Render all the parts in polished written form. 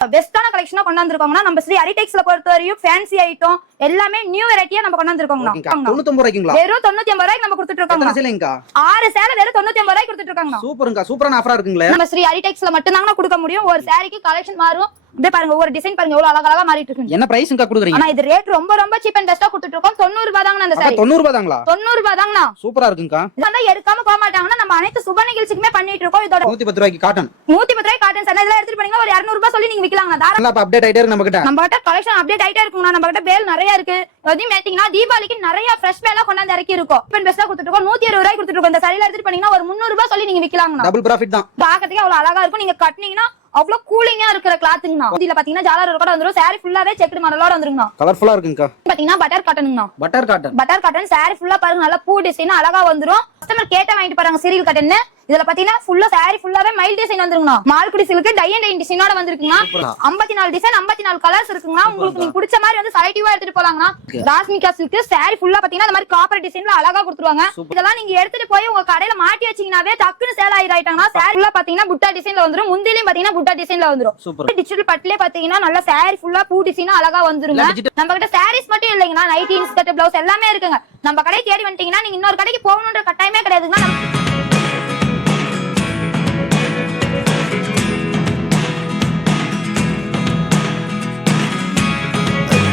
பெஸ்டான கலெக்ஷனா கொண்டு வந்திருக்கோம்னா நம்ம ஸ்ரீ ஹரிடெக்ஸ்ல பொறுத்தவரையும் ஃபேன்சி ஐட்டம் எல்லாமே நியூ வெரைட்டியா நம்ம கொண்டு வந்திருக்கோம்னா 99 ரூபாய்க்குங்களா? வெறும் 99 ரூபாய்க்கு நம்ம கொடுத்துட்டு இருக்கோம். எத்தனை சேலைங்கா? 6 சேலை வெறும் 99 ரூபாய்க்கு கொடுத்துட்டு இருக்காங்க. சூப்பர்ங்க, சூப்பரான ஆஃபரா இருக்குங்களே. நம்ம ஸ்ரீ ஹரிடெக்ஸ்ல மட்டும் தாங்க கொடுக்க முடியும். ஒரு சாரிக்கு கலெக்ஷன் மாறும். அப்படியே பாருங்க, ஒவ்வொரு டிசைன் பாருங்க எவ்வளவு அழகா மாறிட்டு இருக்கு. என்ன பிரைஸ்ங்கா கொடுக்குறீங்க? ஆனா இது ரேட் ரொம்ப சீப் அண்ட் பெஸ்டா கொடுத்துட்டு இருக்கோம். 90 ரூபாய் தாங்க அந்த சாரி. 90 ரூபாய் தாங்களா? 90 ரூபாய் தாங்கனா. சூப்பரா இருக்குங்கா. இதெல்லாம் எடுக்காம போக மாட்டாங்கன்னா நம்ம அனைத்து சுப நிகழ்ச்சிக்குமே பண்ணிட்டு இருக்கோம். இதோட 110 ரூபாய்க்கு காட்டன். 110 ரூபாய் காட்டன் சார் இதெல்லாம் எடுத்துட்டு போனீங்க ஒரு 200 ரூபாய் சொல்லி நீங்க விக்கலாம்ங்க. தாராளமா அப்டேட் ஆயிட்டே இருக்கு நம்ம கிட்ட கலெக்ஷன் அப்டேட் ஆயிட்டே இருக்குங்க. நம்ம கிட்ட பேல் நிறைய இருக்கு. அதையும் மேட்டிங்னா தீபாவளிக்கு நிறைய ஃப்ரெஷ் பேலா கொண்டாந்து இறக்கி இருக்கோம். இப்போ பெஸ்டா கொடுத்துட்டு இருக்கோம். 120 ரூபாய் கொடுத்துட்டு இருக்கோம். இந்த சாரில எடுத்துட்டு போனீங்கன்னா ஒரு 300 ரூபாய் சொல்லி நீங்க விக்கலாம்ங்க. டபுள் ப்ராஃபிட் தான். பாக்கிறதுக்கு அவ்வளவு அழகா இருக்கும். நீங்க கட்டினீங்கன்னா அவ்வளவு கூலிங்கா இருக்கிற கிளாத்ங்கனா. இதுல பாத்தீங்கன்னா ஜாலர் கூட வந்துரும். சாரி ஃபுல்லாவே செக்டு மாடலோட வந்துருங்கனா. கலர்ஃபுல்லா இருக்குங்கா. பாத்தீங்கன்னா பட்டர் காட்டனுங்கனா. பட்டர் காட்டன் சாரி ஃபுல்லா பாருங்க நல்ல பூ டிசைன் அழகா வந்துரும். கஸ்டமர் கேட்ட வாங்கிட்டு பாருங்க சீரியல் காட்டன். இதுல பாத்தீங்கன்னா ஃபுல்லா சாரி ஃபுல்லாவே மைல் டிசைன் வந்துருங்கனா. Malgudi silk tie and tie டிசைனோட வந்திருக்குங்க. 54 டிசைன் 54 கலர்ஸ் இருக்குங்க. உங்களுக்கு நீங்க பிடிச்ச மாதிரி வந்து செலக்டிவா எடுத்துட்டு போலாங்கனா. ராஸ்மிகா சில்க் சாரி ஃபுல்லா பாத்தீங்கன்னா இந்த மாதிரி காப்பர் டிசைன்ல அழகா கொடுத்துருவாங்க. இதெல்லாம் நீங்க எடுத்துட்டு போய் உங்க கடையில மாட்டி வச்சீங்கனாவே டக்குன்னு சேல் ஆயிட்டாங்கன்னா சாரி ஃபுல்லா பாத்தீங்கன்னா புட்டா டிசைன்ல வந்துரும். முந்திலையும் பாத்தீங்கன்னா புட்டா டிசைன்ல வந்துரும். டிஜிட்டல் பட்லயே பாத்தீங்கன்னா நல்ல சாரி ஃபுல்லா பூ டிசைனா அழகா வந்துருங்க. நம்ம கிட்ட சாரீஸ் மட்டும் இல்லைங்கனா நைட்டி இன்ஸ்கர்ட் பிளவுஸ் எல்லாமே இருக்குங்க. நம்ம கடை தேடி வந்துட்டீங்கன்னா நீங்க இன்னொரு கடைக்கு போகணும்ன்ற கட்டாயமே கிடையாதுங்க.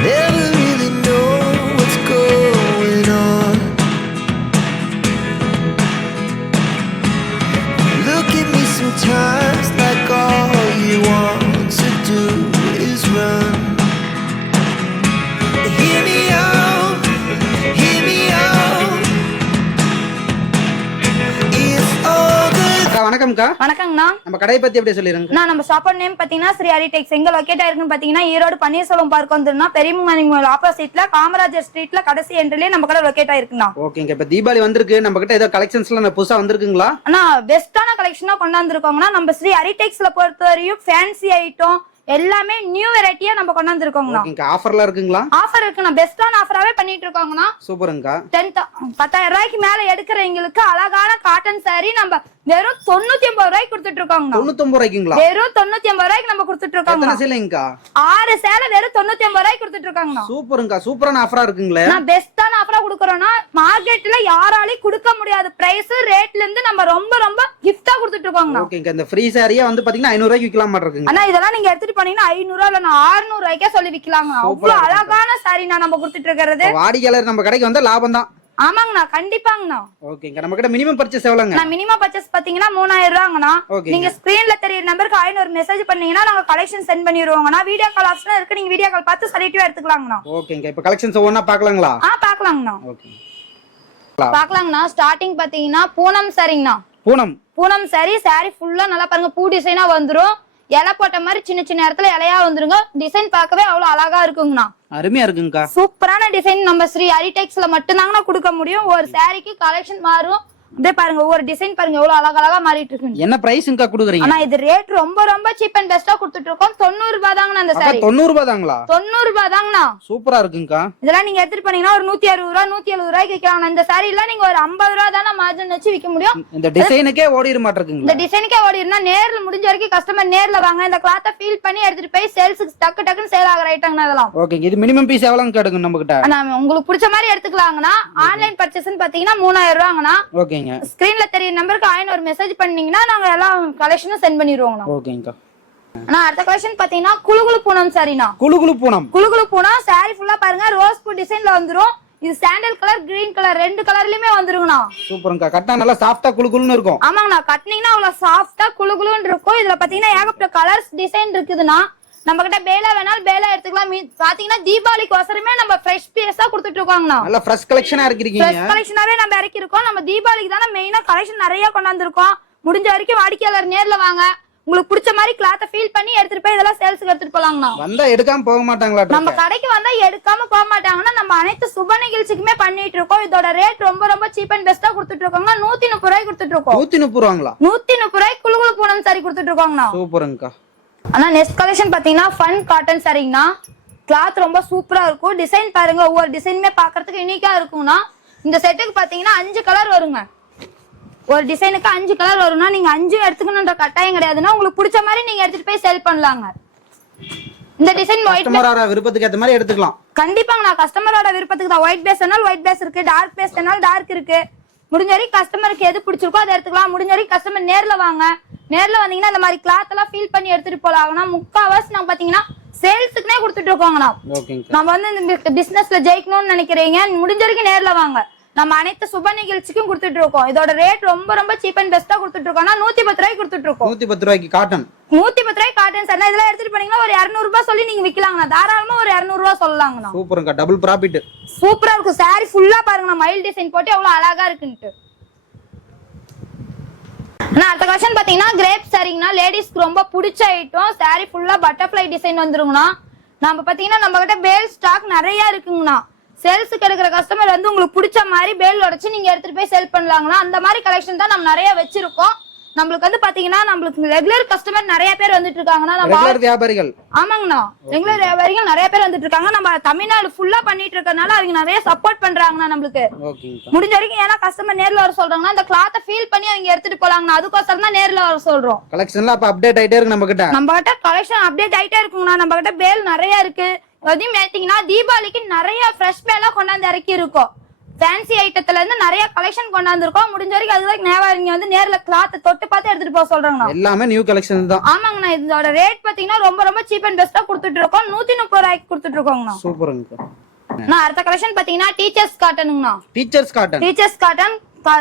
Never really know what's going on. Look at me sometimes like all you want to do is run. Hear me out, hear me out. If all the வணக்கம்க்கா. வணக்கங்கண்ணா. நம்ம கடையை பத்தி அப்படியே சொல்லிருங்க. நம்ம ஷாப்போட நேம் பாத்தீங்கன்னா ஸ்ரீ ஹரிடெக்ஸ். எங்க லொகேட் ஆயிருக்குன்னு பாத்தீங்கன்னா ஈரோடு பன்னீர்செல்வம் பார்க் வந்துருன்னா பெரியமணி ஆப்போசிட்ல காமராஜர் ஸ்ட்ரீட்ல கடைசி என்ட்ரிலே நம்ம கடை லொகேட் ஆயிருக்குண்ணா. ஓகேங்க. இப்ப தீபாவளி வந்திருக்கு. நம்ம கிட்ட ஏதோ கலெக்ஷன்ஸ்லாம் புதுசா வந்திருக்குங்களா? அண்ணா பெஸ்டான கலெக்ஷனா கொண்டு வந்திருக்கோங்கன்னா நம்ம ஸ்ரீ ஹரிடெக்ஸ்ல பொறுத்தவரையும் ஃபேன்சி ஐட்டம் எல்லாமே நியூ வெரைட்டியா நம்ம கொண்டு வந்திருக்கோங்கண்ணா. ஓகேங்க. ஆஃபர்லாம் இருக்குங்களா? ஆஃபர் இருக்குண்ணா. பெஸ்டான ஆஃபராவே பண்ணிட்டு இருக்கோங்கண்ணா. சூப்பருங்கா. 10,000 ரூபாய்க்கு மேல எடுக்கிறவங்களுக்கு அழகான காட்டன் சாரி நம்ம வெறும் 99 ரூபாய்க்கு கொடுத்துட்டு இருக்கோங்க. 99 ரூபாய்க்குங்களா? வெறும் 99 ரூபாய்க்கு நம்ம கொடுத்துட்டு இருக்கோங்க. எத்தனை சேலைங்கா? 6 சேலை வெறும் 99 ரூபாய்க்கு கொடுத்துட்டு இருக்காங்க. சூப்பருங்கா. சூப்பரான ஆஃபரா இருக்குங்களே. நான் பெஸ்டான ஆஃபரா கொடுக்கறோம்னா மார்க்கெட்ல யாராலையும் கொடுக்க முடியாத பிரைஸ் ரேட்ல இருந்து நம்ம ரொம்ப கிஃப்டா கொடுத்துட்டு இருக்கோங்க. ஓகேங்க. இந்த ஃப்ரீ சாரியா வந்து பாத்தீங்கன்னா 500 ரூபாய்க்கு விக்கலாம் மாட்டீங்க. ஆனா இதெல்லாம் நீங்க எடுத்துட்டு போனீங்கன்னா 500 இல்ல 600 ரூபாய்க்கே சொல்லி விக்கலாங்க. அவ்வளவு அழகான சாரி நான் நம்ம கொடுத்துட்டு இருக்கிறது. வாடிக்கையாளர் நம்ம கடைக்கு வந்தா லாபம் தான். ஆமாங்கண்ணா, கண்டிப்பாங்கண்ணா. ஓகேங்க. நம்ம கிட்ட மினிமம் பர்ச்சேஸ் எவ்வளவுங்க? நான் மினிமம் பர்ச்சேஸ் பாத்தீங்கன்னா 3000 ரூபாங்கண்ணா. நீங்க ஸ்கிரீன்ல தெரியற நம்பருக்கு 500 மெசேஜ் பண்ணீங்கன்னா நாங்க கலெக்ஷன் சென்ட் பண்ணிடுவோங்கண்ணா. வீடியோ கால் ஆப்ஷன் இருக்கு. நீங்க வீடியோ கால் பார்த்து செலக்டிவா எடுத்துக்கலாங்கண்ணா. ஓகேங்க. இப்ப கலெக்ஷன்ஸ் ஒவ்வொண்ணா பார்க்கலாங்களா? பார்க்கலாங்கண்ணா. ஓகே பார்க்கலாங்கண்ணா. ஸ்டார்டிங் பாத்தீங்கன்னா பூனம் சாரிங்கண்ணா. பூனம் சாரி ஃபுல்லா நல்லா பாருங்க பூ டிசைனா வந்துரும். இலை போட்ட மாதிரி சின்ன இடத்துல இலையா வந்துருங்க. டிசைன் பார்க்கவே அவ்வளவு அழகா இருக்குங்கண்ணா. அருமையா இருக்குங்கக்கா. சூப்பரான டிசைன் நம்ம ஸ்ரீ ஹரிடெக்ஸ்ல மட்டும் தாங்கண்ணா கொடுக்க முடியும். ஒரு சாரிக்கு கலெக்ஷன் மாறும். அப்படியே பாருங்க ஒவ்வொரு டிசைன் பாருங்க எவ்வளவு அழகா மாறிட்டு இருக்கு. என்ன பிரைஸ்ங்கா கொடுக்குறீங்க? ஆனா இது ரேட் ரொம்ப சீப் அண்ட் பெஸ்டா கொடுத்துட்டு இருக்கோம். 90 ரூபாய் தாங்கண்ணா அந்த சாரி. 90 ரூபாய் தாங்களா? 90 ரூபாய் தாங்கண்ணா. சூப்பரா இருக்குங்கக்கா. இதெல்லாம் நீங்க எடுத்துட்டு போனீங்கன்னா ஒரு 160 ரூபாய் 170 ரூபாய்க்கு விக்கலாம். இந்த சாரி எல்லாம் நீங்க ஒரு 50 ரூபாய் தானே மார்ஜின் வச்சு விக்க முடியும். இந்த டிசைனுக்கே ஓடிர மாட்டேங்குங்க. இந்த டிசைனுக்கே ஓடினா நேர்ல முடிஞ்ச வரைக்கும் கஸ்டமர் நேர்ல வாங்க. இந்த கிளாத்தை ஃபீல் பண்ணி எடுத்துட்டு போய் சேல்ஸ்க்கு டக்குன்னு சேல் ஆகற ஐட்டம்னா இதெல்லாம். ஓகேங்க. இது மினிமம் பீஸ் எவ்வளவு கேடுங்க நம்ம கிட்ட? நான் உங்களுக்கு பிடிச்ச மாதிரி எடுத்துக்கலாங்கண்ணா. ஆன்லைன் பர்ச்சேஸ்னு பாத்தீங்கன்னா 3000 ரூபாங்கண்ணா. ஓகேங்க. ஸ்கிரீன்ல தெரிய நம்பருக்கு 500 மெசேஜ் பண்ணீங்கன்னா நாங்க எல்லா கலெக்ஷனும் சென்ட் பண்ணிடுவோங்கண்ணா. ஓகேங்கா. நான் அடுத்த கலெக்ஷன் பாத்தீங்கன்னா குளுகுளு பூனம் சாரினா. குளுகுளு பூனம் சாரி ஃபுல்லா பாருங்க ரோஸ் பூ டிசைன்ல வந்துரும். இது சாண்டல் கலர் கிரீன் கலர் ரெண்டு கலர்லயுமே வந்துருங்கண்ணா. சூப்பர்ங்கா. கட்டா நல்லா சாஃப்ட்டா குளுகுளுன்னு இருக்கும். ஆமாங்கண்ணா. கட்டினீங்கன்னா அவ்வளவு சாஃப்ட்டா குளுகுளுன்னு இருக்கும். இதுல பாத்தீங்கன்னா ஏகப்பட்ட கலர்ஸ் டிசைன் இருக்குதுண்ணா. நம்ம கிட்ட பேலா வேணாலும் பேலா எடுத்துக்கலாம். பாத்தீங்கன்னா தீபாவளிக்கு வசரமே நம்ம ஃப்ரெஷ் பீஸா கொடுத்துட்டு இருக்கோங்கண்ணா. நல்ல ஃப்ரெஷ் கலெக்ஷனா இருக்கீங்க. ஃப்ரெஷ் கலெக்ஷனாவே நம்ம இறக்கி இருக்கோம். நம்ம தீபாவளிக்கு தான மெயினா கலெக்ஷன் நிறைய கொண்டாந்துருக்கோம். முடிஞ்ச வரைக்கும் வாடிக்கையாளர் நேர்ல வாங்க. உங்களுக்கு பிடிச்ச மாதிரி கிளாத்தை ஃபீல் பண்ணி எடுத்துட்டு போய் இதெல்லாம் சேல்ஸ்க்கு எடுத்துட்டு போலாங்கண்ணா. வந்தா எடுக்காம போக மாட்டாங்களா? நம்ம கடைக்கு வந்தா எடுக்காம போக மாட்டாங்கன்னா நம்ம அனைத்து சுப நிகழ்ச்சிக்குமே பண்ணிட்டு இருக்கோம். இதோட ரேட் ரொம்ப சீப் அண்ட் பெஸ்டா கொடுத்துட்டு இருக்கோங்க. 130 ரூபாய்க்கு கொடுத்துட்டு இருக்கோம். 130 ரூபாங்களா? 130 ரூபாய்க்கு குளுகுளு பூனம் சாரி கொடுத்துட்டு இருக்கோங்கண்ணா. சூப்பர்ங்கா. ஆனா நெக்ஸ்ட் கலெக்ஷன் பாத்தீங்கன்னா ஃபன் காட்டன் சாரிங்கண்ணா. கிளாத் ரொம்ப சூப்பரா இருக்கும். டிசைன் பாருங்க ஒவ்வொரு டிசைனுமே பாக்குறதுக்கு யூனிக்கா இருக்கும்னா. இந்த செட்டுக்கு பாத்தீங்கன்னா 5 கலர் வருங்க. ஒரு டிசைனுக்கு 5 கலர் வரும்னா நீங்க 5 எடுத்துக்கணும்ன்ற கட்டாயம் கிடையாதுன்னா உங்களுக்கு பிடிச்ச மாதிரி நீங்க எடுத்துட்டு போய் சேல் பண்ணலாங்க. இந்த டிசைன் ஒயிட் கஸ்டமரோட விருப்பத்துக்கு ஏத்த மாதிரி எடுத்துக்கலாம். கண்டிப்பாங்கண்ணா கஸ்டமரோட விருப்பத்துக்கு தான். ஒயிட் பேஸ் வேணாலும் ஒயிட் பேஸ் இருக்கு, டார்க் பேஸ் வேணாலும் டார்க் இருக்கு. முடிஞ்ச வரைக்கும் கஸ்டமருக்கு எது பிடிச்சிருக்கோ அதை எடுத்துக்கலாம். முடிஞ்ச வரைக்கும் கஸ்டமர் நேர்ல வாங்க. நேர்ல வந்தீங்கன்னா இந்த மாதிரி கிளாத் எல்லாம் ஃபீல் பண்ணி எடுத்துட்டு போலாங்கண்ணா. முக்காவாசி நம்ம பாத்தீங்கன்னா சேல்ஸுக்குனே கொடுத்துட்டு இருக்கோங்கண்ணா. நம்ம வந்து இந்த பிசினஸ்ல ஜெயிக்கணும்னு நினைக்கிறீங்க, முடிஞ்ச வரைக்கும் நேர்ல வாங்க. நம்ம அனைத்து சுப நிகழ்ச்சிக்கும் கொடுத்துட்டு இருக்கோம். இதோட ரேட் ரொம்ப ரொம்ப சீப் அண்ட் பெஸ்டா கொடுத்துட்டு இருக்கோம். 110 ரூபாய்க்கு கொடுத்துட்டு இருக்கோம். 110 ரூபாய்க்கு காட்டன். 110 ரூபாய்க்கு காட்டன் சார். இதெல்லாம் எடுத்துட்டு போனீங்கன்னா ஒரு 200 ரூபாய் சொல்லி நீங்க விக்கலாங்கண்ணா. தாராளமா ஒரு 200 ரூபாய் சொல்லலாங்கண்ணா. சூப்பர்ங்க, டபுள் ப்ராஃபிட். சூப்பரா இருக்கும். சாரி ஃபுல்லா பாருங்கண்ணா, மயில் டிசைன் போட்டு எவ்வளவு அழகா இருக்குன்ட்டு. அடுத்த கலெக்ஷன் பாத்தீங்கன்னா கிரேப் சாரிங்கண்ணா. லேடிஸ்க்கு ரொம்ப பிடிச்ச ஐட்டம். சாரி ஃபுல்லா பட்டர்ஃபிளை டிசைன் வந்துருங்கண்ணா. நம்ம பாத்தீங்கன்னா நம்ம கிட்ட பேல் ஸ்டாக் நிறைய இருக்குங்கண்ணா. சேல்ஸுக்கு எடுக்கிற கஸ்டமர் வந்து உங்களுக்கு பிடிச்ச மாதிரி பேல் உடைச்சு நீங்க எடுத்துட்டு போய் சேல் பண்ணலாங்கண்ணா. அந்த மாதிரி கலெக்ஷன் தான் நம்ம நிறைய வச்சிருக்கோம். நம்மளுக்கு வந்து பாத்தீங்கன்னா நம்மளுக்கு ரெகுலர் கஸ்டமர் நிறைய பேர் வந்துட்டு இருக்காங்கன்னா. ரெகுலர் வியாபாரிகள். ஆமாங்கண்ணா, ரெகுலர் வியாபாரிகள் நிறைய பேர் வந்துட்டு இருக்காங்க. நம்ம தமிழ்நாடு ஃபுல்லா பண்ணிட்டு இருக்கறனால அவங்க நிறைய சப்போர்ட் பண்றாங்கண்ணா நம்மளுக்கு. முடிஞ்ச வரைக்கும் ஏன்னா கஸ்டமர் நேர்ல வர சொல்றாங்கன்னா அந்த கிளாத்தை ஃபீல் பண்ணி அவங்க எடுத்துட்டு போலாங்கண்ணா. அதுக்கோசரம் தான் நேர்ல வர சொல்றோம். கலெக்ஷன்லாம் அப்ப அப்டேட் ஆயிட்டே இருக்கு நம்ம கிட்ட. நம்ம கிட்ட கலெக்ஷன் அப்டேட் ஆயிட்டே இருக்குங்கண்ணா. நம்ம கிட்ட பேல் நிறைய இருக்கு. அதையும் மேத்தீங்கன்னா தீபாவளிக்கு நிறைய ஃப்ரெஷ் பேலா கொண்டாந்து இறக்கி இருக்கோம். ஃபேன்சி ஐட்டத்துல இருந்து நிறைய கலெக்ஷன் கொண்டாந்துருக்கோம். முடிஞ்ச வரைக்கும் அதுதான் நேவாரிங்க வந்து நேர்ல கிளாத் தொட்டு பார்த்து எடுத்துட்டு போக சொல்றாங்கண்ணா. எல்லாமே நியூ கலெக்ஷன் தான். ஆமாங்கண்ணா. இதோட ரேட் பாத்தீங்கன்னா ரொம்ப ரொம்ப சீப் அண்ட் பெஸ்டா கொடுத்துட்டு இருக்கோம். 130 ரூபாய்க்கு கொடுத்துட்டு இருக்கோங்கண்ணா. சூப்பருங்க. அடுத்த கலெக்ஷன் பாத்தீங்கன்னா டீச்சர்ஸ் காட்டனுங்கண்ணா. Teachers cotton. Teachers cotton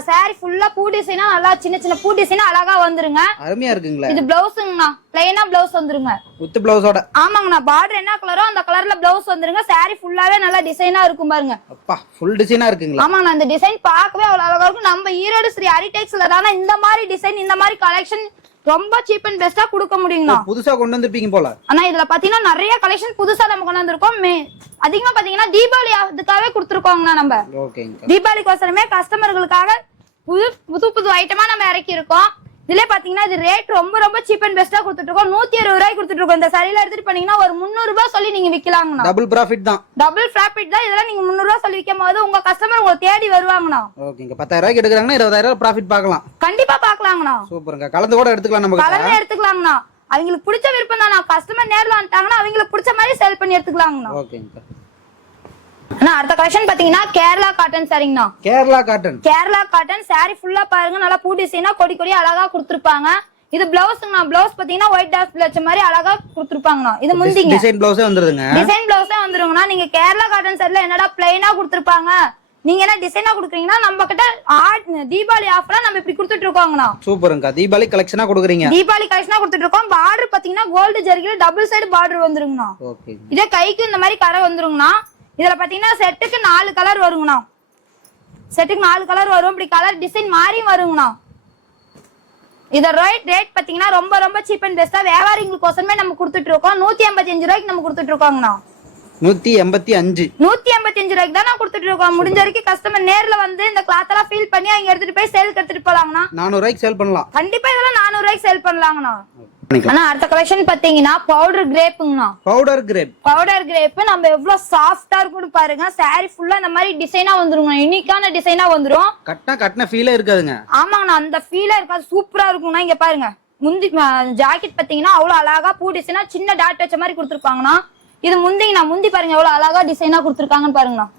sari ஃபுல்லா பூ டிசைனா நல்லா சின்ன சின்ன பூ டிசைனா அழகா வந்துருங்க. அருமையா இருக்குங்களா. இது பிளவுஸ்ங்கண்ணா. பிளைனா பிளவுஸ் வந்துருங்க வித் பிளவுஸோட. ஆமாங்கண்ணா. பார்டர் என்ன கலரோ அந்த கலர்ல பிளவுஸ் வந்துருங்க. சாரி ஃபுல்லாவே நல்லா டிசைனா இருக்கும் பாருங்க. அப்பா ஃபுல் டிசைனா இருக்குங்களா. ஆமாங்கண்ணா. இந்த டிசைன் பார்க்கவே அவ்வளவு அழகா இருக்கும். நம்ம ஈரோடு ஸ்ரீ ஹரிடெக்ஸ்ல தானே இந்த மாதிரி டிசைன் இந்த மாதிரி கலெக்ஷன் ரொம்ப சீப் அண்ட் பெஸ்டா கொடுக்க முடியுங்கண்ணா. புதுசா கொண்டு வந்திருப்பீங்க போல. ஆனா இதுல பாத்தீங்கன்னா நிறைய கலெக்ஷன் புதுசா நம்ம கொண்டு வந்திருக்கோம். அதிகமா பாத்தீங்கன்னா தீபாவளி அதுக்காகவே கொடுத்துருக்கோங்கண்ணா. நம்ம தீபாவளிக்கோசரமே கஸ்டமர்களுக்காக புது புது ஐட்டமா நம்ம இறக்கி இருக்கோம். இதுல பாத்தீங்கன்னா இது ரேட் ரொம்ப ரொம்ப சீப் அண்ட் பெஸ்டா கொடுத்துட்டு இருக்கோம். 120 ரூபாய்க்கு கொடுத்துட்டு இருக்கோம். இந்த சரியில எடுத்துட்டு போனீங்கன்னா ஒரு 300 ரூபாய் சொல்லி நீங்க விக்கலாங்கண்ணா. டபுள் ப்ராஃபிட் தான். டபுள் ப்ராஃபிட் தான். இதெல்லாம் நீங்க 300 ரூபாய் சொல்லி விக்கும் போது உங்க கஸ்டமர் உங்களை தேடி வருவாங்கண்ணா. ஓகேங்க. 10,000 ரூபாய்க்கு எடுக்கறாங்கன்னா 20,000 ரூபாய் ப்ராஃபிட் பார்க்கலாம். கண்டிப்பா பார்க்கலாங்கண்ணா. சூப்பருங்க. கலந்து கூட எடுத்துக்கலாம். நம்ம கலந்து எடுத்துக்கலாங்கண்ணா. அவங்களுக்கு பிடிச்ச விருப்பம் தானா. கஸ்டமர் நேர்ல வந்துட்டாங்கன்னா அவங்களுக்கு பிடிச்ச மாதிரி சேல் பண்ணி எடுத்துக்கலாங்கண்ணா. ஓகேங்க. அடுத்த கலெக்ஷன் பாத்தீங்கன்னா கேரளா காட்டன் சாரிங்கண்ணா. கேரளா காட்டன். கேரளா காட்டன் சாரி ஃபுல்லா பாருங்க நல்லா பூ டிசைனா கொடி கொடி அழகா கொடுத்திருப்பாங்க. இது பிளவுஸ்ங்கண்ணா. பிளவுஸ் பாத்தீங்கன்னா ஒயிட் டார்க் லட்ச மாதிரி அழகா கொடுத்திருப்பாங்கண்ணா. இது முந்திங்க டிசைன் பிளவுஸே வந்துருதுங்க. டிசைன் பிளவுஸே வந்துருங்கண்ணா. நீங்க கேரளா காட்டன் சாரில என்னடா பிளைனா கொடுத்திருப்பாங்க, நீங்க என்ன டிசைனா கொடுக்குறீங்கன்னா நம்ம கிட்ட தீபாவளி ஆஃபரா நம்ம இப்படி கொடுத்துட்டு இருக்கோங்கண்ணா. சூப்பருங்க. தீபாவளி கலெக்ஷனா கொடுக்குறீங்க. தீபாவளி கலெக்ஷனா கொடுத்துட்டு இருக்கோம். பார்டர் பாத்தீங்கன்னா கோல்டு ஜரிகைல டபுள் சைடு பார்டர் வந்துருங்கண்ணா. இதே கைக்கு இந்த மாதிரி கடை வந்துருங்கண்ணா. இதுல பாத்தீங்கன்னா செட்டுக்கு 4 கலர் வருங்கண்ணா. செட்டுக்கு 4 கலர் வரும். இப்படி கலர் டிசைன் மாறி வருங்கண்ணா. இத ரேட் பாத்தீங்கன்னா ரொம்ப ரொம்ப சீப் அண்ட் பெஸ்டா வியாபாரிகளுக்கோசமே நம்ம கொடுத்துட்டு இருக்கோம். 185 ரூபாய்க்கு நம்ம கொடுத்துட்டு இருக்கோங்கண்ணா. 185 ரூபாய்க்கு தான் நான் கொடுத்துட்டு இருக்கோம். முடிஞ்ச வரைக்கும் கஸ்டமர் நேர்ல வந்து இந்த கிளாத் எல்லாம் ஃபீல் பண்ணி அவங்க எடுத்துட்டு போய் சேல் எடுத்துட்டு போலாங்கண்ணா. 400 ரூபாய்க்கு சேல் பண்ணலாம். கண்டிப்பா இதெல்லாம் 400 ரூபாய்க்கு சேல் பண்ணலாங்கண்ணா. ஆனா அடுத்த கலெக்ஷன் பாத்தீங்கன்னா பவுடர் கிரேப்புங்கண்ணா. Powder crepe. பவுடர் கிரேப் நம்ம எவ்வளவு சாஃப்டா இருக்குன்னு பாருங்க. சாரி ஃபுல்லா இந்த மாதிரி டிசைனா வந்துருங்க. யூனிக்கான டிசைனா வந்துரும். கட்டின ஃபீலே இருக்காதுங்க. ஆமாங்கண்ணா. அந்த ஃபீலே இருக்காது. சூப்பரா இருக்கும்னா. இங்க பாருங்க முந்தி ஜாக்கெட் பாத்தீங்கன்னா அவ்வளவு அழகா பூ டிசைனா சின்ன டாட் வச்ச மாதிரி கொடுத்துருப்பாங்கண்ணா. இது முந்திங்கண்ணா. முந்தி பாருங்க எவ்வளவு அழகா டிசைனா கொடுத்துருக்காங்கன்னு பாருங்கண்ணா.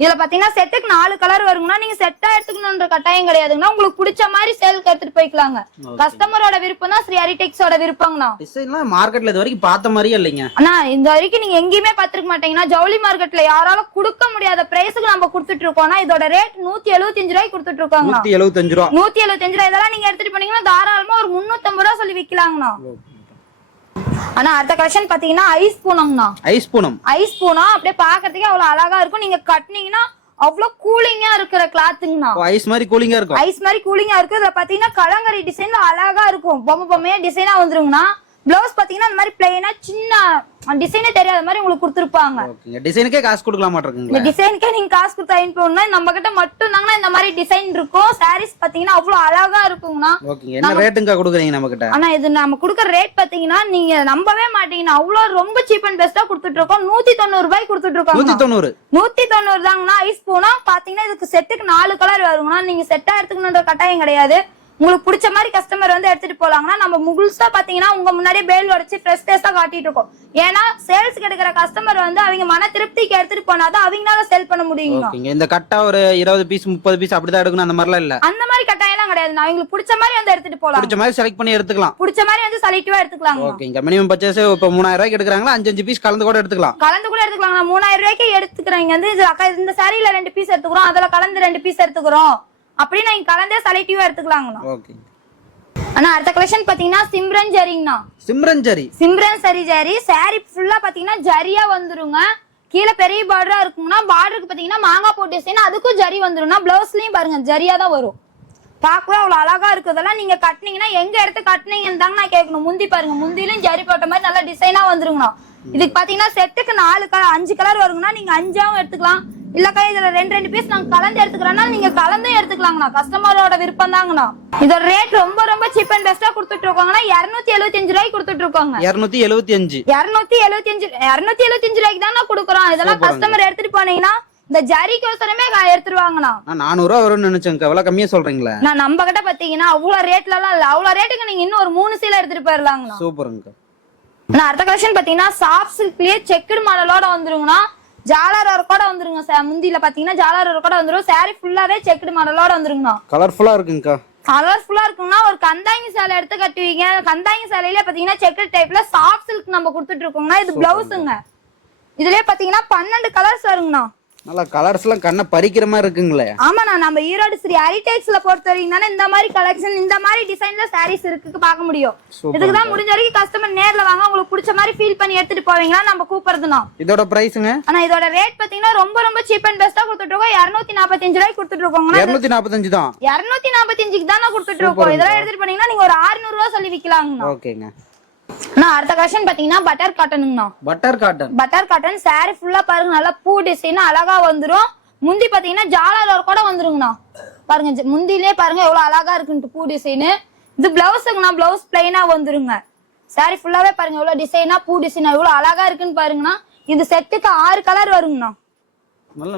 இதுல பாத்தீங்கன்னா செட்டுக்கு 4 கலர் வருங்கண்ணா. நீங்க செட்டா எடுத்துக்கணும்ன்ற கட்டாயம் கிடையாதுங்கண்ணா. உங்களுக்கு பிடிச்ச மாதிரி சேலுக்கு எடுத்துட்டு போய்க்கலாங்க. கஸ்டமரோட விருப்பம் தான் ஸ்ரீ ஹரிடெக்ஸோட விருப்பங்கண்ணா. டிசைன்லாம் மார்க்கெட்ல இது வரைக்கும் பார்த்த மாதிரியே இல்லைங்க. அண்ணா இந்த வரைக்கும் நீங்க எங்கேயுமே பாத்துருக்க மாட்டீங்கன்னா. ஜவுளி மார்க்கெட்ல யாரால கொடுக்க முடியாத பிரைஸுக்கு நம்ம கொடுத்துட்டு இருக்கோம்னா. இதோட ரேட் 175 ரூபாய்க்கு கொடுத்துட்டு இருக்கோங்க. 175 ரூபாய். 175 ரூபாய். இதெல்லாம் நீங்க எடுத்துட்டு போனீங்கன்னா தாராளமா ஒரு 350 ரூபாய் சொல்லி விக்கலாங்கண்ணா. ஆனா அடுத்த கலெக்ஷன் பாத்தீங்கன்னா ஐஸ் பூனம்ண்ணா. ஐஸ் பூனம். ஐஸ் பூனா அப்படியே பாக்கிறதுக்கே அவ்வளவு அழகா இருக்கும். நீங்க கட்டினீங்கன்னா அவ்வளவு கூலிங்கா இருக்கிற கிளாத்துங்கண்ணா. ஐஸ் மாதிரி கூலிங்கா இருக்கும். ஐஸ் மாதிரி கூலிங்கா இருக்கு. இதுல பாத்தீங்கன்னா கலங்கரி டிசைன்ல அழகா இருக்கும். பொம்மையா டிசைனா வந்துருங்கண்ணா. பிளவுஸ் பாத்தீங்கன்னா அந்த மாதிரி பிளைனா சின்ன டிசைனே தெரியாத மாதிரி உங்களுக்கு கொடுத்துருப்பாங்க. டிசைனுக்கே காசு கொடுக்கலாம் மாட்டீங்க. இந்த டிசைனுக்கே நீங்க காசு கொடுத்து அனுப்பணும்னா நம்ம கிட்ட மட்டும் தாங்கன்னா இந்த மாதிரி டிசைன் இருக்கும். சாரீஸ் பாத்தீங்கன்னா அவ்வளவு அழகா இருக்குங்கண்ணா. என்ன ரேட்டுங்க கொடுக்குறீங்க நம்ம கிட்ட? ஆனா இது நம்ம கொடுக்குற ரேட் பாத்தீங்கன்னா நீங்க நம்பவே மாட்டீங்கன்னா அவ்வளவு ரொம்ப சீப் அண்ட் பெஸ்டா கொடுத்துட்டு இருக்கோம். 190 ரூபாய்க்கு கொடுத்துட்டு இருக்கோம். 190 தாங்கண்ணா. ஐஸ் பூனா பாத்தீங்கன்னா இதுக்கு செட்டுக்கு 4 கலர் வருங்கண்ணா. நீங்க செட்டா எடுத்துக்கணும்ன்ற கட்டாயம் கிடையாது. உங்களுக்கு பிடிச்ச மாதிரி கஸ்டமர் வந்து எடுத்துட்டு போலாங்கன்னா நம்ம முகுல்ஸா பாத்தீங்கன்னா உங்க முன்னாடியே பேல் உடைச்சு ஃப்ரெஷ் டேஸ்டா காட்டிட்டு இருக்கோம். ஏன்னா சேல்ஸ் எடுக்கிற கஸ்டமர் வந்து அவங்க மன திருப்திக்கு எடுத்துட்டு போனாதான் அவங்களால சேல் பண்ண முடியுங்க. இந்த கட்டா ஒரு 20 பீஸ் 30 பீஸ் அப்படிதான் எடுக்கணும் அந்த மாதிரிலாம் இல்ல. அந்த மாதிரி கட்டாயம் எல்லாம் கிடையாது. அவங்களுக்கு பிடிச்ச மாதிரி வந்து எடுத்துட்டு போலாம். பிடிச்ச மாதிரி செலக்ட் பண்ணி எடுத்துக்கலாம். பிடிச்ச மாதிரி வந்து செலக்டிவா எடுத்துக்கலாம். ஓகேங்க. மினிமம் பர்ச்சேஸ் இப்ப 3000 ரூபாய்க்கு எடுக்கறாங்களா 5 பீஸ் கலந்து கூட எடுத்துக்கலாம். கலந்து கூட எடுத்துக்கலாம். 3000 ரூபாய்க்கு எடுத்துக்கிறீங்க வந்து அக்கா இந்த சாரியில 2 பீஸ் எடுத்துக்கிறோம், அதுல கலந்து 2 பீஸ் எடுத்துக்கிறோம் அப்படின்னு நீங்க கலந்தே செலக்டிவா எடுத்துக்கலாங்கண்ணா. ஓகே. ஆனா அடுத்த கலெக்ஷன் பாத்தீங்கன்னா சிம்ரன் ஜரிங்கண்ணா. சிம்ரன் ஜரி. சிம்ரன் சரி ஜரி சாரி ஃபுல்லா பாத்தீங்கன்னா ஜரியா வந்துருங்க. கீழே பெரிய பார்டரா இருக்குங்கன்னா பார்டருக்கு பாத்தீங்கன்னா மாங்காய் போட்டு டிசைன் அதுக்கும் ஜரி வந்துரும்னா பிளவுஸ்லயும் பாருங்க ஜரியா தான் வரும். பார்க்கவே அவ்வளவு அழகா இருக்குதெல்லாம் நீங்க கட்டினீங்கன்னா எங்க எடுத்து கட்டினீங்கன்னு தாங்க நான் கேட்கணும். முந்தி பாருங்க முந்திலும் ஜரி போட்ட மாதிரி நல்லா டிசைனா வந்துருங்கண்ணா. இதுக்கு பாத்தீங்கன்னா செட்டுக்கு 5 கலர் வருங்கன்னா நீங்க 5ஆவும் எடுத்துக்கலாம். இல்லக்கா இதுல 2 பீஸ் நாங்க கலந்து எடுத்துக்கிறோம்னா நீங்க கலந்தும் எடுத்துக்கலாங்கண்ணா. கஸ்டமரோட விருப்பம் தாங்கண்ணா. இதோட ரேட் ரொம்ப சீப் அண்ட் பெஸ்டா கொடுத்துட்டு இருக்கோங்கன்னா 275 ரூபாய்க்கு கொடுத்துட்டு இருக்கோங்க. 275 ரூபாய்க்கு தாங்க கொடுக்குறோம். இதெல்லாம் கஸ்டமர் எடுத்துட்டு போனீங்கன்னா இந்த ஜரிக்கோசரமே எடுத்துருவாங்கண்ணா. 400 ரூபா வரும்னு நினைச்சேன். எவ்வளவு கம்மியா சொல்றீங்களா? நான் நம்ம கிட்ட பாத்தீங்கன்னா அவ்வளவு ரேட்ல எல்லாம் இல்ல. அவ்வளவு ரேட்டுக்கு நீங்க இன்னும் ஒரு 3 சீலை எடுத்துட்டு போயிடலாங்கண்ணா. சூப்பருங்க. அடுத்த கலெக்ஷன் பாத்தீங்கன்னா சாஃப்ட் சில்க்லயே செக்குடு மாடலோட வந்துருங்கண்ணா. ஜாலர் ஒர்க்கோட வந்துருங்க. முந்தியில பாத்தீங்கன்னா ஜாலர் ஒர்க்கோட வந்துரும். சாரி ஃபுல்லாவே செக்குடு மாடலோட வந்துருங்கண்ணா. கலர்ஃபுல்லா இருக்குங்கக்கா. கலர்ஃபுல்லா இருக்குன்னா ஒரு கந்தாங்கி சேலை எடுத்து கட்டுவீங்க. கந்தாங்கி சேலையில பாத்தீங்கன்னா செக்குடு டைப்ல சாஃப்ட் சில்க் நம்ம கொடுத்துட்டு இருக்கோம்னா இது பிளவுஸுங்க. இதுலயே பாத்தீங்கன்னா 12 கலர்ஸ் வருங்கண்ணா. நல்லா கலர்ஸ் எல்லாம் கண்ணை பறிக்கிற மாதிரி இருக்குங்களே. ஆமாண்ணா நம்ம ஈரோடு ஸ்ரீ ஹெரிடேஜ்ல பொறுத்த வரைக்கும் தானே இந்த மாதிரி கலெக்ஷன் இந்த மாதிரி டிசைன்ல சாரீஸ் இருக்கு பார்க்க முடியும். இதுக்குதான் முடிஞ்ச வரைக்கும் கஸ்டமர் நேர்ல வாங்க உங்களுக்கு பிடிச்ச மாதிரி ஃபீல் பண்ணி எடுத்துட்டு போவீங்களா நம்ம கூப்பிடுறதுனா. இதோட பிரைஸ்ங்க? ஆனா இதோட ரேட் பாத்தீங்கன்னா ரொம்ப சீப் அண்ட் பெஸ்டா கொடுத்துட்டு இருக்கோம். 245 ரூபாய்க்கு கொடுத்துட்டு இருக்கோம். 245 தான். 245க்கு தானே கொடுத்துட்டு இருக்கோம். இதெல்லாம் எடுத்துட்டு போனீங்கன்னா நீங்க ஒரு 600 ரூபாய் சொல்லி விக்கலாங்கண்ணா. ஓகேங்க. அடுத்த கலெக்ஷன் பாத்தீங்கன்னா பட்டர் காட்டனுங்கண்ணா. பட்டர் காட்டன் சாரி ஃபுல்லா பாருங்க நல்லா பூ டிசைன் அழகா வந்துரும். முந்தி பாத்தீங்கன்னா ஜாலர் கூட வந்துருங்கண்ணா. பாருங்க முந்திலே பாருங்க எவ்வளவு அழகா இருக்குன்ட்டு பூ டிசைன். இது பிளவுஸுங்கண்ணா. பிளவுஸ் பிளைனா வந்துருங்க. சாரி ஃபுல்லாவே பாருங்க எவ்வளவு டிசைனா பூ டிசைனா எவ்வளவு அழகா இருக்குன்னு பாருங்கண்ணா. இது செட்டுக்கு 6 கலர் வருங்கண்ணா.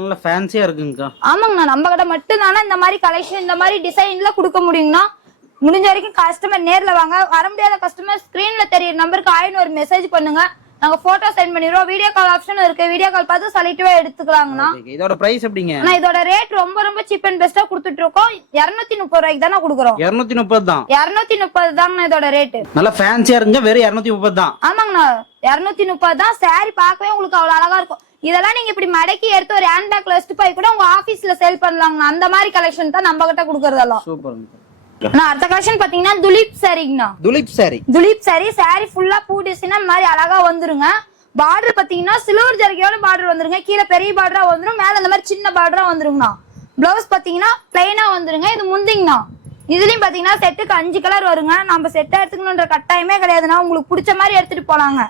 நல்ல ஃபேன்சியா இருக்குங்கக்கா. ஆமாங்கண்ணா நம்ம கிட்ட மட்டும் தானே இந்த மாதிரி கலெக்ஷன் இந்த மாதிரி டிசைன்ல கொடுக்க முடியுங்கண்ணா. முடிஞ்ச வரைக்கும் கஸ்டமர் நேர்ல வாங்க. வர முடியாத கஸ்டமர் ஸ்கிரீன்ல தெரியற நம்பருக்கு ஒரு மெசேஜ் பண்ணுங்க. நாங்க போட்டோ சென்ட் பண்ணிடுவோம். வீடியோ கால் ஆப்ஷன் இருக்கு. வீடியோ கால் பார்த்து செலக்டிவா எடுத்துக்கலாங்கண்ணா. இதோட பிரைஸ் எப்படிங்க? இதோட ரேட் ரொம்ப சீப் அண்ட் பெஸ்டா கொடுத்துட்டு இருக்கோம். 230 ரூபாய்க்கு தானே கொடுக்குறோம். 230 தான். 230 தாங்கண்ணா இதோட ரேட். நல்ல ஃபேன்சியா இருக்குங்க. வெறும் 230 தான். ஆமாங்கண்ணா 230 தான். சாரி பார்க்கவே உங்களுக்கு அவ்வளவு அழகா இருக்கும். இதெல்லாம் நீங்க இப்படி மடக்கி எடுத்து ஒரு ஹேண்ட் பேக்ல வச்சுட்டு போய் கூட உங்க ஆபீஸ்ல சேல் பண்ணலாங்கண்ணா. அந்த மாதிரி கலெக்ஷன் தான் நம்ம கிட்ட கொடுக்கறதெல்லாம். சூப்பர். அடுத்த கலெக்ஷன் பாத்தீங்கன்னா துலீப் சாரிங்கண்ணா. துலீப் சாரி ஃபுல்லா பூ டிசைன் மாதிரி அழகா வந்துருங்க. பார்டர் பாத்தீங்கன்னா சில்வர் ஜரிகையோட பார்டர் வந்துருங்க. கீழே பெரிய பார்டரா வந்துரும். மேல இந்த மாதிரி சின்ன பார்டரா வந்துருங்கண்ணா. பிளவுஸ் பாத்தீங்கன்னா பிளைனா வந்துருங்க. இது முந்திங்கண்ணா. இதுலயும் பாத்தீங்கன்னா செட்டுக்கு 5 கலர் வருங்க. நம்ம செட்டா எடுத்துக்கணும்ன்ற கட்டாயமே கிடையாதுன்னா உங்களுக்கு பிடிச்ச மாதிரி எடுத்துட்டு போலாங்க.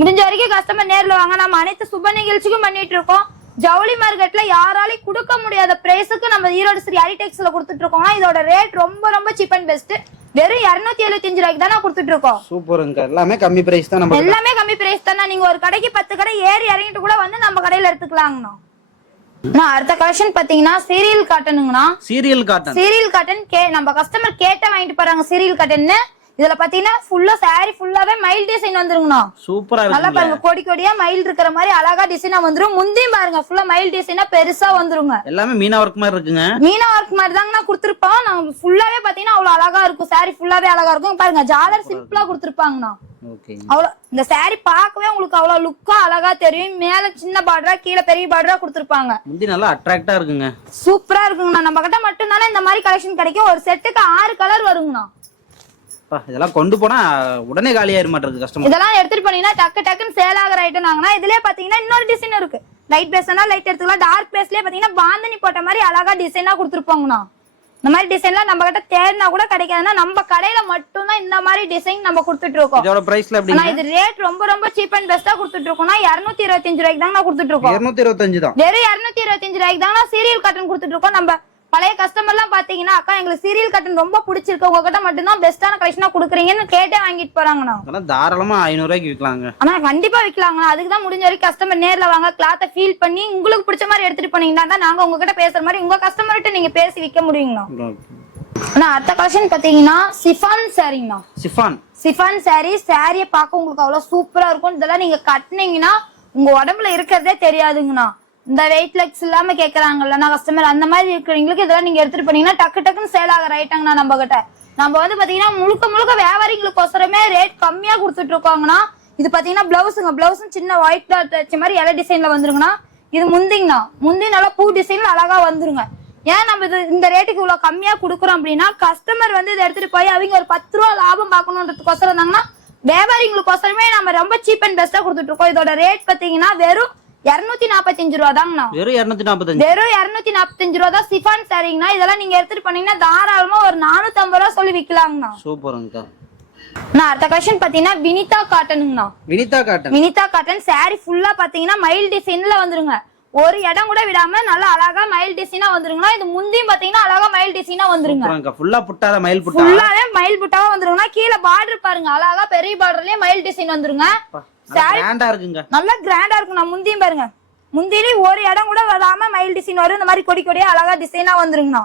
முடிஞ்ச வரைக்கும் கஸ்டமர் நேர்ல வாங்க. நம்ம அனைத்து சுப நிகழ்ச்சிக்கும் பண்ணிட்டு இருக்கோம். ஜவுளி மார்க்கெட்ல யாராலையும் கொடுக்க முடியாத பிரைஸுக்கு நம்ம ஈரோடு ஸ்ரீ ஹெரிடேஜ்ல கொடுத்துட்டு இருக்கோம்னா இதோட ரேட் ரொம்ப சீப் அண்ட் பெஸ்ட். வெறும் 275 ரூபாய்க்கு தான் கொடுத்துட்டு இருக்கோம். சூப்பருங்க. எல்லாமே கம்மி பிரைஸ் தான். நம்ம எல்லாமே கம்மி பிரைஸ் தானே. நீங்க ஒரு கடைக்கு 10 கடை ஏறி இறங்கிட்டு கூட வந்து நம்ம கடையில எடுத்துக்கலாங்கண்ணா. அடுத்த கலெக்ஷன் பாத்தீங்கன்னா சீரியல் காட்டனுங்கண்ணா. சீரியல் காட்டன் நம்ம கஸ்டமர் கேட்ட வாங்கிட்டு போறாங்க. சீரியல் காட்டன் இதுல பாத்தீங்கன்னா ஃபுல்லா சாரி ஃபுல்லாவே மயில் டிசைன் வந்துருங்கண்ணா. சூப்பரா இருக்கு. நல்லா பாருங்க கொடியா மயில் இருக்கிற மாதிரி அழகா டிசைனா வந்துரும். முந்தியும் பாருங்க ஃபுல்லா மயில் டிசைனா பெருசா வந்துருங்க. எல்லாமே மீனா ஒர்க் மாதிரி இருக்குங்க. மீனா ஒர்க் மாதிரி தாங்க நான் கொடுத்திருப்போம். நாங்க ஃபுல்லாவே பாத்தீங்கன்னா அவ்வளவு அழகா இருக்கும். சாரி ஃபுல்லாவே அழகா இருக்கும். பாருங்க ஜாலர் சிம்பிளா கொடுத்திருப்பாங்கண்ணா. அவ்வளவு இந்த சாரி பார்க்கவே உங்களுக்கு அவ்வளவு லுக்கா அழகா தெரியும். மேல சின்ன பார்டரா கீழே பெரிய பார்டரா கொடுத்திருப்பாங்க. முந்தி நல்லா அட்ராக்டா இருக்குங்க. சூப்பரா இருக்குங்கண்ணா. நம்ம கிட்ட மட்டும் தானே இந்த மாதிரி கலெக்ஷன் கிடைக்கும். ஒரு செட்டுக்கு 6 கலர் வருங்கண்ணா. இதெல்லாம் கொண்டு போனா உடனே காலியாயிர மாட்டேங்குது கஸ்டமர். இதெல்லாம் எடுத்துட்டு போனீங்கன்னா டக்குன்னு சேல் ஆகிற ஐட்டம் நாங்கன்னா. இதுலயே பாத்தீங்கன்னா இன்னொரு டிசைன் இருக்கு. லைட் பேஸ்னா லைட் எடுத்துக்கலாம். டார்க் பேஸ்லயே பாத்தீங்கன்னா பாந்தனி போட்ட மாதிரி அழகா டிசைனா கொடுத்துருப்பாங்கண்ணா. இந்த மாதிரி டிசைன்லாம் நம்ம கிட்ட தேடினா கூட கிடைக்காதுன்னா நம்ம கடையில மட்டும் தான் இந்த மாதிரி டிசைன் நம்ம கொடுத்துட்டு இருக்கோம். இதோட பிரைஸ்ல எப்படிங்க? இது ரேட் ரொம்ப சீப் அண்ட் பெஸ்டா கொடுத்துட்டு இருக்கோம்னா 225 ரூபாய்க்கு தான் நான் கொடுத்துட்டு இருக்கோம். 225 தான். வெறும் 225 ரூபாய்க்கு தான் சீரியல் காட்டன் கொடுத்துட்டு இருக்கோம். நம்ம பழைய கஸ்டமர் எல்லாம் பாத்தீங்கன்னா அக்கா எங்களுக்கு சீரியல் காட்டன் ரொம்ப பிடிச்சிருக்கு, உங்ககிட்ட மட்டும் தான் பெஸ்டான கலெக்ஷனா குடுக்குறீங்கன்னு கேட்டே வாங்கிட்டு போறாங்கண்ணா. தாராளமா 500 ரூபாய்க்கு விக்கலாங்க. ஆனா கண்டிப்பா விக்கலாங்க. அதுக்கு தான் முடிஞ்ச வரைக்கும் கஸ்டமர் நேர்ல வாங்க, கிளாத்தை ஃபீல் பண்ணி உங்களுக்கு பிடிச்ச மாதிரி எடுத்துட்டு போனீங்கன்னா தான் நாங்க உங்ககிட்ட பேசுற மாதிரி உங்க கஸ்டமர்கிட்ட நீங்க பேசி விற்க முடியுங்கண்ணா. ஆனா அடுத்த கலெக்ஷன் பாத்தீங்கன்னா சிஃபான் சாரிங்கண்ணா. சிஃபான் சாரியை பார்க்க உங்களுக்கு அவ்வளவு சூப்பரா இருக்கும். இதெல்லாம் நீங்க கட்டினீங்கன்னா உங்க உடம்புல இருக்கிறதே தெரியாதுங்கண்ணா. இந்த வெயிட் லெக்ஸ் இல்லாம கேக்குறாங்கல்ல கஸ்டமர், அந்த மாதிரி இருக்கிறவங்களுக்கு இதெல்லாம் நீங்க எடுத்துட்டு போனீங்கன்னா டக்கு டக்குன்னு சேல் ஆகிற ஐட்டங்கண்ணா. நம்ம கிட்ட நம்ம வந்து பாத்தீங்கன்னா முழுக்க வியாபாரிகளுக்கோசரமே ரேட் கம்மியா கொடுத்துட்டு இருக்கோங்கண்ணா. இது பாத்தீங்கன்னா பிளவுஸும் சின்ன ஒயிட் கிளாத் வச்ச மாதிரி இலை டிசைன்ல வந்துருங்கண்ணா. இது முந்திங்கண்ணா, முந்தி நல்லா பூ டிசைன்ல அழகா வந்துருங்க. ஏன் நம்ம இது இந்த ரேட்டுக்கு இவ்வளவு கம்மியா கொடுக்குறோம் அப்படின்னா கஸ்டமர் வந்து இதை எடுத்துட்டு போய் அவங்க ஒரு 10 ரூபா லாபம் பார்க்கணுன்றதுக்கோசரம் இருந்தாங்கன்னா வியாபாரிகளுக்கோசரமே நம்ம ரொம்ப சீப் அண்ட் பெஸ்டா கொடுத்துட்டு இருக்கோம். இதோட ரேட் பாத்தீங்கன்னா வெறும் 245 ரூபா தாங்கண்ணா. வெறும் 245 ரூபா தான் சிஃபான் சாரிங்கண்ணா. இதெல்லாம் நீங்க எடுத்துட்டு போனீங்கன்னா தாராளமா ஒரு 450 ரூபா சொல்லி விக்கலாங்கண்ணா. சூப்பர்ங்கக்கா. நான் அடுத்த கலெக்ஷன் பாத்தீங்கன்னா வினிதா காட்டனுங்கண்ணா. வினிதா காட்டன் சாரி ஃபுல்லா பாத்தீங்கன்னா மயில் டிசைன்ல வந்துருங்க. ஒரு இடம் கூட விடாம நல்லா அழகா மயில் டிசைனா வந்துருங்கண்ணா. இது முந்தியும் பாத்தீங்கன்னா அழகா மயில் டிசைனா வந்துருங்க. ஃபுல்லாவே மயில் புட்டாவா வந்துருங்கண்ணா. கீழே பார்டர் பாருங்க, அழகா பெரிய பார்டர்லயே மயில் டிசைன் வந்துருங்க. நல்லா கிராண்டா இருக்குண்ணா. முந்தியும் பாருங்க, முந்தியில ஒரு இடம் கூட வராம மயில் டிசைன் வரும். இந்த மாதிரி கொடியா அழகா டிசைனா வந்துருங்கண்ணா.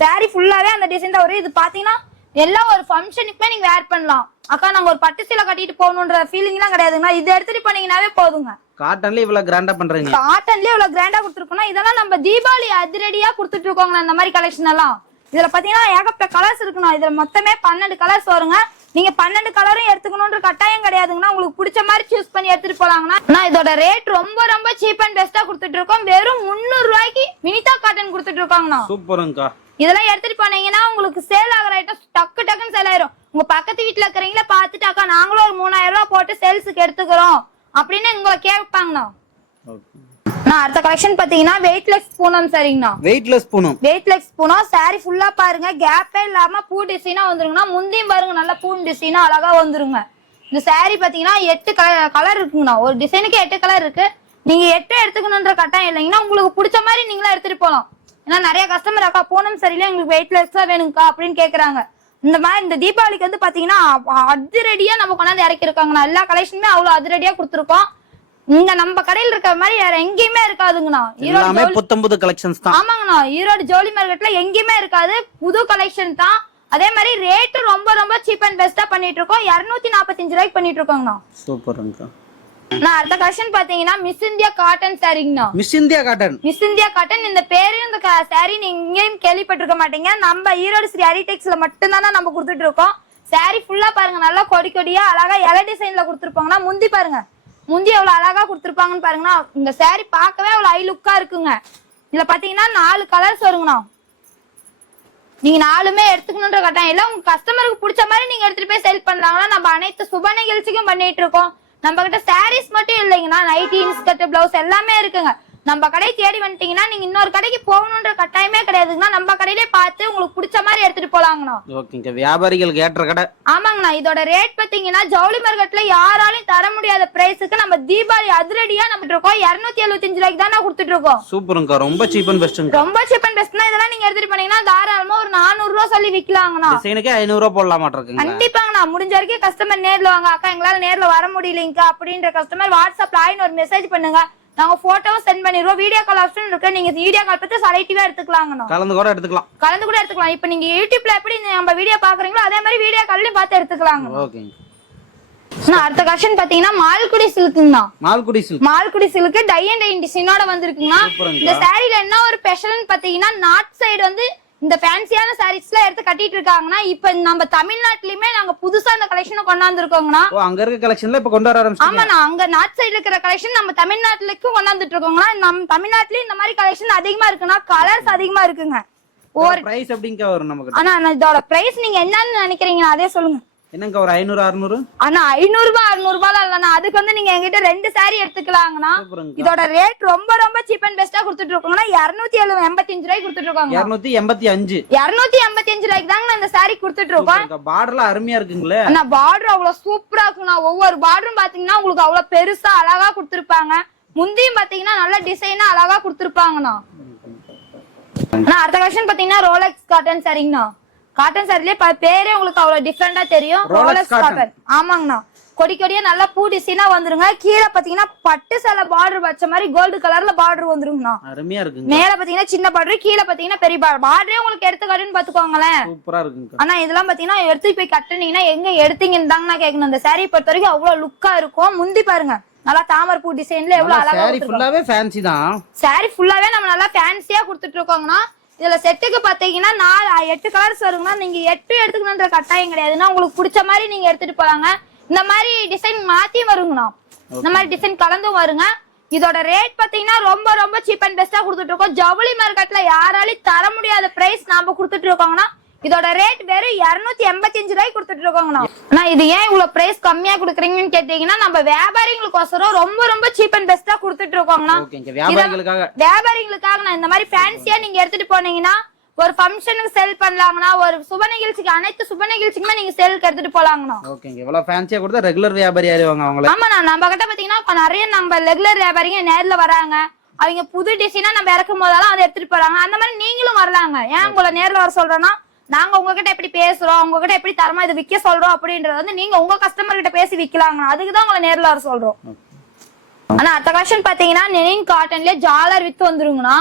சாரி ஃபுல்லாவே அந்த டிசைன் தான் வரும். இது பாத்தீங்கன்னா எல்லாம் ஒரு ஃபங்க்ஷனுக்குமே நீங்க வேர் பண்ணலாம். அக்கா நாங்க ஒரு பட்டு சீலை கட்டிட்டு போகணுன்ற ஃபீலிங் எல்லாம் கிடையாதுங்க. இது எடுத்துட்டு போனீங்கன்னாவே போதுங்க. காட்டன்ல இவ்வளவு கிராண்டா பண்றீங்க. காட்டன்ல இவ்வளவு கிராண்டா கொடுத்துருக்கோம்னா இதெல்லாம் நம்ம தீபாவளி அதிரடியா கொடுத்துட்டு இருக்கோங்க. இந்த மாதிரி கலெக்ஷன் எல்லாம் இதுல பாத்தீங்கன்னா ஏகப்பட்ட கலர்ஸ் இருக்குண்ணா. இதுல மொத்தமே 12 கலர்ஸ் வருங்க. நீங்க 12 கலரும் எடுத்துக்கணும்ன்ற கட்டாயம் கிடையாதுங்கன்னா. உங்களுக்கு பிடிச்ச மாதிரி சூஸ் பண்ணி எடுத்துட்டு போலாங்கன்னா. இதோட ரேட் ரொம்ப சீப் அண்ட் பெஸ்டா கொடுத்துட்டு இருக்கோம். வெறும் 300 ரூபாய்க்கு வினிதா காட்டன் கொடுத்துட்டு இருக்காங்கண்ணா. சூப்பர்ங்கா. இதெல்லாம் எடுத்துட்டு போனீங்கன்னா உங்களுக்கு சேல் ஆகிற ஐட்டம் டக்குன்னு சேல் ஆயிரும். உங்க பக்கத்து வீட்டுல இருக்கிறீங்களா பாத்துட்டு அக்கா நாங்களும் ஒரு 3000 ரூபாய் போட்டு சேல்ஸுக்கு எடுத்துக்கிறோம் அப்படின்னு உங்களை கேட்பாங்கண்ணா. அடுத்த கலெக்ஷன் பாத்தீங்கன்னா வெயிட்லெஸ் பூனம் சரிங்கண்ணா. வெயிட்லெஸ் பூனம் சாரி ஃபுல்லா பாருங்க, கேப்பே இல்லாம பூ டிசைனா வந்துருங்கண்ணா. முந்தியும் பாருங்க நல்ல பூ டிசைனா அழகா வந்துருங்க. இந்த சாரி பாத்தீங்கன்னா 8 கலர் இருக்குங்கண்ணா. ஒரு டிசைனுக்கு 8 கலர் இருக்கு. நீங்க 8 எடுத்துக்கணுன்ற கட்டாயம் இல்லைங்கன்னா உங்களுக்கு பிடிச்ச மாதிரி நீங்களா எடுத்துட்டு போலாம். ஏன்னா நிறைய கஸ்டமர் அக்கா பூனம் சரியில்லை எங்களுக்கு வெயிட்லெஸ்ஸா வேணுங்கக்கா அப்படின்னு கேக்குறாங்க. இந்த மாதிரி இந்த தீபாவளிக்கு வந்து பாத்தீங்கன்னா அதிரடியா நம்ம கொண்டாந்து இறக்கி இருக்காங்கண்ணா. எல்லா கலெக்ஷனுமே அவ்வளவு அதிரடியா கொடுத்துருக்கோம். இங்க நம்ம கடையில இருக்கிற மாதிரி வேற எங்கேயுமே இருக்காதுங்கண்ணா. ஆமாங்கண்ணா, ஈரோடு ஜோலி மார்க்கெட்ல எங்கேயுமே இருக்காது. புது கலெக்ஷன் தான். அதே மாதிரி ரேட்டு ரொம்ப சீப் அண்ட் பெஸ்டா பண்ணிட்டு இருக்கோம். 245 ரூபாய்க்கு பண்ணிட்டு இருக்கோங்கண்ணா. சூப்பர்ங்கா. நான் அடுத்த கலெக்ஷன் பாத்தீங்கன்னா மிஸ் இந்தியா காட்டன் சாரிங்கண்ணா. மிஸ் இந்தியா காட்டன் இந்த பேரு இந்த சாரி நீங்க எங்கேயும் கேள்விப்பட்டிருக்க மாட்டீங்க. நம்ம ஈரோடு ஸ்ரீ ஹரிடெக்ஸ்ல மட்டும்தானே நம்ம கொடுத்துட்டு இருக்கோம். சாரி ஃபுல்லா பாருங்க நல்லா கொடியா அழகா இலை டிசைன்ல கொடுத்துருப்பாங்கன்னா. முந்தி பாருங்க, முந்தி எவ்வளவு அழகா கொடுத்துருப்பாங்கன்னு பாருங்கண்ணா. இந்த சாரி பார்க்கவே அவ்வளவு ஹை லுக்கா இருக்குங்க. இதுல பாத்தீங்கன்னா 4 கலர்ஸ் வருங்கண்ணா. நீங்க 4மே எடுத்துக்கணுன்ற கட்டாயம் இல்ல. உங்க கஸ்டமருக்கு பிடிச்ச மாதிரி நீங்க எடுத்துட்டு போய் சேல் பண்றாங்கன்னா. நம்ம அனைத்து சுப நிகழ்ச்சிக்கும் பண்ணிட்டு இருக்கோம். நம்ம கிட்ட சாரீஸ் மட்டும் இல்லைங்கண்ணா, நைட்டி, இன்ஸ்கர்ட், பிளவுஸ் எல்லாமே இருக்குங்க. நம்ம கடை தேடி வந்துட்டீங்கன்னா நீங்க இன்னொரு கடைக்கு போகணுன்ற கட்டாயமே கிடையாதுங்கண்ணா. நம்ம கடையிலே பார்த்து உங்களுக்கு பிடிச்ச மாதிரி எடுத்துட்டு போலாங்கண்ணா. ஓகேங்க, வியாபாரிகளுக்கு ஏற்ற கடை. ஆமாங்கண்ணா. இதோட ரேட் பாத்தீங்கன்னா ஜவுளி மார்க்கெட்ல யாராலையும் தர முடியாத பிரைஸுக்கு நம்ம தீபாவளி அதிரடியா நம்ம இருக்கோம். 275 ரூபாய்க்கு தான் கொடுத்துட்டு இருக்கோம். சூப்பருங்கா, ரொம்ப சீப் அண்ட் பெஸ்ட். ரொம்ப சீப் அண்ட் பெஸ்ட்னா இதெல்லாம் நீங்க எடுத்துட்டு போனீங்கன்னா தாராளமா ஒரு 400 ரூபாய் சொல்லி விக்கலாங்கண்ணா. டிசைனுக்கு 500 ரூபாய் போடலாம் மாட்டீங்க. கண்டிப்பாங்கண்ணா. முடிஞ்ச வரைக்கும் கஸ்டமர் நேர்ல வாங்க. அக்கா எங்களால நேர்ல வர முடியலங்கக்கா அப்படின்ற கஸ்டமர் வாட்ஸ்அப்ல ஒரு மெசேஜ் பண்ணுங்க. நாங்க போட்டோவும் சென்ட் பண்ணிடுவோம். வீடியோ கால் ஆப்ஷன் இருக்கு. நீங்க வீடியோ கால் பார்த்து செலக்டிவா எடுத்துக்கலாங்கண்ணா. கலந்து கூட எடுத்துக்கலாம். இப்போ நீங்க யூடியூப்ல எப்படி நம்ம வீடியோ பாக்குறீங்களோ அதே மாதிரி வீடியோ கால்லயும் பார்த்து எடுத்துக்கலாங்க. ஓகேங்க. அடுத்த கலெக்ஷன் பாத்தீங்கன்னா மால்குடி சில்க்குங்கண்ணா. Malgudi silk tie and tie டிசைனோட வந்திருக்குங்கண்ணா. இந்த சாரில என்ன ஒரு ஸ்பெஷல்னு பாத்தீங்கன்னா நார்த் சைடு வந்து இந்த ஃபேன்சியான சாரீஸ்லாம் எடுத்து கட்டிட்டு இருக்காங்கன்னா. இப்ப நம்ம தமிழ்நாட்டுலயுமே நாங்க புதுசா இந்த கலெக்ஷனை கொண்டாந்துருக்கோங்கண்ணா. அங்க இருக்க கலெக்ஷன்ல இப்ப கொண்டு வர ஆரம்பிச்சீங்க. ஆமாண்ணா, அங்க நார்த் சைடுல இருக்கிற கலெக்ஷன் நம்ம தமிழ்நாட்டுலக்கும் கொண்டாந்துட்டு இருக்கோங்கண்ணா. நம்ம தமிழ்நாட்டுலயும் இந்த மாதிரி கலெக்ஷன் அதிகமா இருக்குன்னா, கலர்ஸ் அதிகமா இருக்குங்க. ஒரு பிரைஸ் எப்படிங்க வரும் நமக்கு? ஆனா இதோட பிரைஸ் நீங்க என்னன்னு நினைக்கிறீங்க அதே சொல்லுங்க. என்னங்க ஒரு 500 600? ஆனா 500 ரூபாய் 600 ரூபாய் இல்லண்ணா. அதுக்கு வந்து நீங்க என்கிட்ட 2 சாரி எடுத்துக்கலாங்கண்ணா. இதோட ரேட் ரொம்ப சீப் அண்ட் பெஸ்டா கொடுத்துட்டு இருக்கோங்கண்ணா. 285 ரூபாய்க்கு கொடுத்துட்டு இருக்காங்க. 285 ரூபாய்க்கு தாங்க இந்த சாரி கொடுத்துட்டு இருக்கோம். பார்டர்லாம் அருமையா இருக்குங்களே. ஆனா பார்டர் அவ்வளவு சூப்பரா இருக்குண்ணா. ஒவ்வொரு பார்டரும் பாத்தீங்கன்னா உங்களுக்கு அவ்வளவு பெருசா அழகா கொடுத்துருப்பாங்க. முந்தியும் பாத்தீங்கன்னா நல்ல டிசைனா அழகா கொடுத்துருப்பாங்கண்ணா. அடுத்த கலெக்ஷன் பாத்தீங்கன்னா ரோலெக்ஸ் காட்டன் சாரிங்கண்ணா. காட்டன் சாரிலே பேரே உங்களுக்கு அவ்வளவு டிஃபரெண்டா தெரியும். Rolex cotton. ஆமாங்கண்ணா. கொடி கொடியா நல்லா பூ டிசைனா வந்துருங்க. கீழே பாத்தீங்கன்னா பட்டு சேலை பார்டர் வச்ச மாதிரி கோல்டு கலர்ல பார்டர் வந்துருங்கண்ணா. அருமையா இருக்குங்க. மேல பாத்தீங்கன்னா சின்ன பார்டர், கீழே பாத்தீங்கன்னா பெரிய பார்டரே உங்களுக்கு எடுத்து கட்டுன்னு பாத்துக்கோங்களேன். சூப்பரா இருக்குங்க. ஆனா இதெல்லாம் பாத்தீங்கன்னா எடுத்து போய் கட்டுனீங்கன்னா எங்க எடுத்தீங்கன்னு தாங்க நான் கேட்கணும். இந்த சாரி பொறுத்த வரைக்கும் அவ்வளவு லுக்கா இருக்கும். முந்தி பாருங்க நல்லா தாமரை பூ டிசைன்ல எவ்வளவு அழகா சாரி ஃபுல்லாவே ஃபேன்சி தான். சாரி ஃபுல்லாவே நம்ம நல்லா ஃபேன்சியா கொடுத்துட்டு இருக்கோங்கண்ணா. இதுல செட்டுக்கு பாத்தீங்கன்னா 8 கலர்ஸ் வருங்கண்ணா. நீங்க 8 எடுத்துக்கணும்ன்ற கட்டாயம் கிடையாதுன்னா உங்களுக்கு பிடிச்ச மாதிரி நீங்க எடுத்துட்டு போலாங்க. இந்த மாதிரி டிசைன் மாத்தி வருங்கண்ணா. இந்த மாதிரி டிசைன் கலந்தும் வருங்க. இதோட ரேட் பாத்தீங்கன்னா ரொம்ப ரொம்ப சீப் அண்ட் பெஸ்டா கொடுத்துட்டு இருக்கோம். ஜவுளி மார்க்கெட்ல யாராலையும் தர முடியாத பிரைஸ் நாம கொடுத்துட்டு இருக்கோங்கண்ணா. இதோட ரேட் வெறும் 285 ரூபாய்க்கு கொடுத்துட்டு இருக்கோங்கண்ணா. ஆனா இது ஏன் இவ்வளவு பிரைஸ் கம்மியா கொடுக்குறீங்கன்னு கேட்டீங்கன்னா நம்ம வியாபாரிகளுக்கோசரம் ரொம்ப ரொம்ப சீப் அண்ட் பெஸ்டா கொடுத்துட்டு இருக்கோங்கண்ணா. வியாபாரிகளுக்காக நான் இந்த மாதிரி ஃபேன்சியா நீங்க எடுத்துட்டு போனீங்கன்னா ஒரு ஃபங்க்ஷனுக்கு சேல் பண்ணலாங்கண்ணா. ஒரு சுப நிகழ்ச்சிக்கு அனைத்து சுப நிகழ்ச்சிக்குமே நீங்க சேலுக்கு எடுத்துட்டு போலாங்கண்ணா. ஓகேங்க. இவ்வளவு ஃபேன்சியா கொடுத்தா ரெகுலர் வியாபாரி ஆயிடுவாங்க அவங்களே. ஆமாண்ணா. நம்ம கிட்ட பாத்தீங்கன்னா நிறைய நம்ம ரெகுலர் வியாபாரிங்க நேர்ல வராங்க. அவங்க புது டிசைனா நம்ம இறக்கும் போதெல்லாம் அதை எடுத்துட்டு போறாங்க. அந்த மாதிரி நீங்களும் வரலாங்க. ஏன் உங்களை நேர்ல வர சொல்றேன்னா நாங்க உங்ககிட்ட எப்படி பேசுறோம், உங்ககிட்ட எப்படி தரமா இது விற்க சொல்றோம் அப்படின்றத வந்து நீங்க உங்க கஸ்டமர் கிட்ட பேசி விற்கலாங்க. அதுக்குதான் உங்களை நேர்ல வர சொல்றோம். ஆனா அடுத்த கலெக்ஷன் பாத்தீங்கன்னா நெனின் காட்டன்லயே ஜாலர் வித்து வந்துருங்கண்ணா.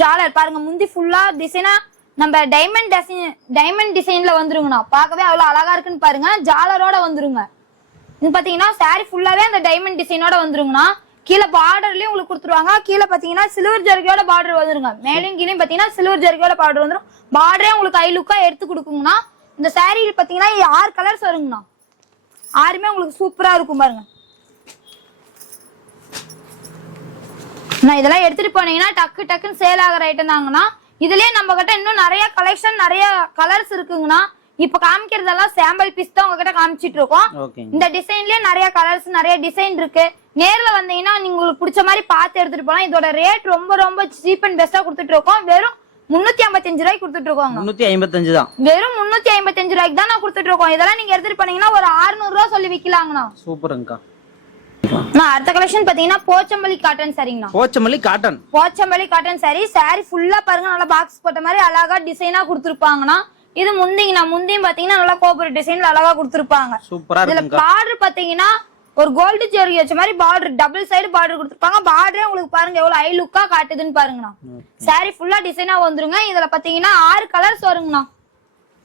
ஜாலர் பாருங்க முந்தி ஃபுல்லா டிசைனா நம்ம டைமண்ட் டிசைன்ல வந்துருங்கண்ணா. பார்க்கவே அவ்வளவு அழகா இருக்குன்னு பாருங்க. ஜாலரோட வந்துருங்க. இது பாத்தீங்கன்னா சாரி ஃபுல்லாவே அந்த டைமண்ட் டிசைனோட வந்துருங்கண்ணா. கீழே பார்டர்லயும் உங்களுக்கு கொடுத்துருவாங்க. கீழே பாத்தீங்கன்னா சில்வர் ஜர்கியோட பார்டர் வந்துருங்க. மேலும் கீழே பாத்தீங்கன்னா சில்வர் ஜர்கியோட பார்டர் வந்துரும். பார்டரே உங்களுக்கு ஐ லுக்கா எடுத்து கொடுக்குங்கண்ணா. இந்த சாரியில பாத்தீங்கன்னா 6 கலர்ஸ் வருங்கண்ணா. 6மே உங்களுக்கு சூப்பரா இருக்கும் பாருங்க. நான் இதெல்லாம் எடுத்துட்டு போனீங்கன்னா டக்கு டக்குன்னு சேல் ஆகிற ஐட்டம் தாங்கண்ணா. இதுலயே நம்ம கிட்ட இன்னும் நிறைய கலெக்ஷன் நிறைய கலர்ஸ் இருக்குங்கண்ணா. இப்ப காமிக்கிறதெல்லாம் சாம்பிள் பீஸ் தான் உங்ககிட்ட காமிச்சிட்டு இருக்கோம். இந்த டிசைன்லயே நிறைய கலர்ஸ் நிறைய டிசைன் இருக்கு. நேர்ல வந்தீங்கன்னா நீங்க உங்களுக்கு பிடிச்ச மாதிரி பார்த்து எடுத்துட்டு போலாம். இதோட ரேட் ரொம்ப ரொம்ப சீப் அண்ட் பெஸ்டா கொடுத்துட்டு இருக்கோம். வெறும் 355 ரூபாய்க்கு கொடுத்துட்டு இருக்கோம். 355 தான். வெறும் 355 ரூபாய்க்கு தான் நான் கொடுத்துட்டு இருக்கோம். இதெல்லாம் நீங்க எடுத்துட்டு போனீங்கன்னா ஒரு 600 ரூபாய் சொல்லி விக்கலாங்கண்ணா. சூப்பர்ங்கா. நான் அடுத்த கலெக்ஷன் பாத்தீங்கன்னா போச்சம்பள்ளி காட்டன் சாரிங்கண்ணா. போச்சம்பள்ளி காட்டன் சாரி. சாரி ஃபுல்லா பாருங்க நல்லா பாக்ஸ் போட்ட மாதிரி அழகா டிசைனா கொடுத்துருப்பாங்கண்ணா. இது முந்திங்கண்ணா. முந்தியும் பாத்தீங்கன்னா நல்லா கோபுர டிசைன்ல அழகா கொடுத்துருப்பாங்க. இதுல பார்டர் பாத்தீங்கன்னா ஒரு கோல்டு ஜெரி வச்ச மாதிரி பார்டர் டபுள் சைடு பார்டர் கொடுத்துருப்பாங்க. பார்டரே உங்களுக்கு பாருங்க எவ்வளவு ஐ லுக்கா காட்டுதுன்னு பாருங்கண்ணா. சாரி ஃபுல்லா டிசைனா வந்துருங்க. இதுல பாத்தீங்கன்னா 6 கலர்ஸ் வருங்கண்ணா.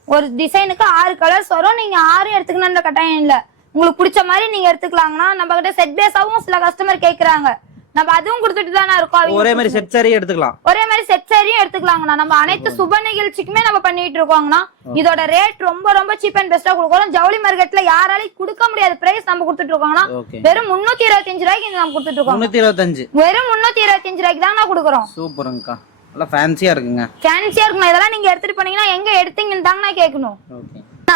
ஒரு டிசைனுக்கு 6 கலர்ஸ் வரும். நீங்க 6 எடுத்துக்கணும்ன்ற கட்டாயம் இல்ல. உங்களுக்கு பிடிச்ச மாதிரி நீங்க எடுத்துக்கலாங்கண்ணா. நம்ம கிட்ட செட் பேஸாவும் சில கஸ்டமர் கேக்குறாங்க. நம்ம அதுவும் கொடுத்துட்டு தானே இருக்கோம். ஒரே மாதிரி செட் சாரியும் எடுத்துக்கலாம். ஒரே மாதிரி செட் சாரியும் எடுத்துக்கலாங்கண்ணா. நம்ம அனைத்து சுப நிகழ்ச்சிக்குமே நம்ம பண்ணிட்டு இருக்கோங்கண்ணா. இதோட ரேட் ரொம்ப ரொம்ப சீப் அண்ட் பெஸ்டா கொடுக்குறோம். ஜவுளி மார்க்கெட்ல யாராலையும் கொடுக்க முடியாத பிரைஸ் நம்ம கொடுத்துட்டு இருக்கோங்கண்ணா. வெறும் 325 ரூபாய்க்கு நம்ம கொடுத்துட்டு இருக்கோம். 325. வெறும் 325 ரூபாய்க்கு தான் நான் கொடுக்குறோம். சூப்பர்ங்கா. நல்லா ஃபேன்சியா இருக்குங்க. ஃபேன்சியா இருக்குங்க. இதெல்லாம் நீங்க எடுத்துட்டு போனீங்கன்னா எங்க எடுத்தீங்கன்னு தாங்க நான் கேட்கணும்.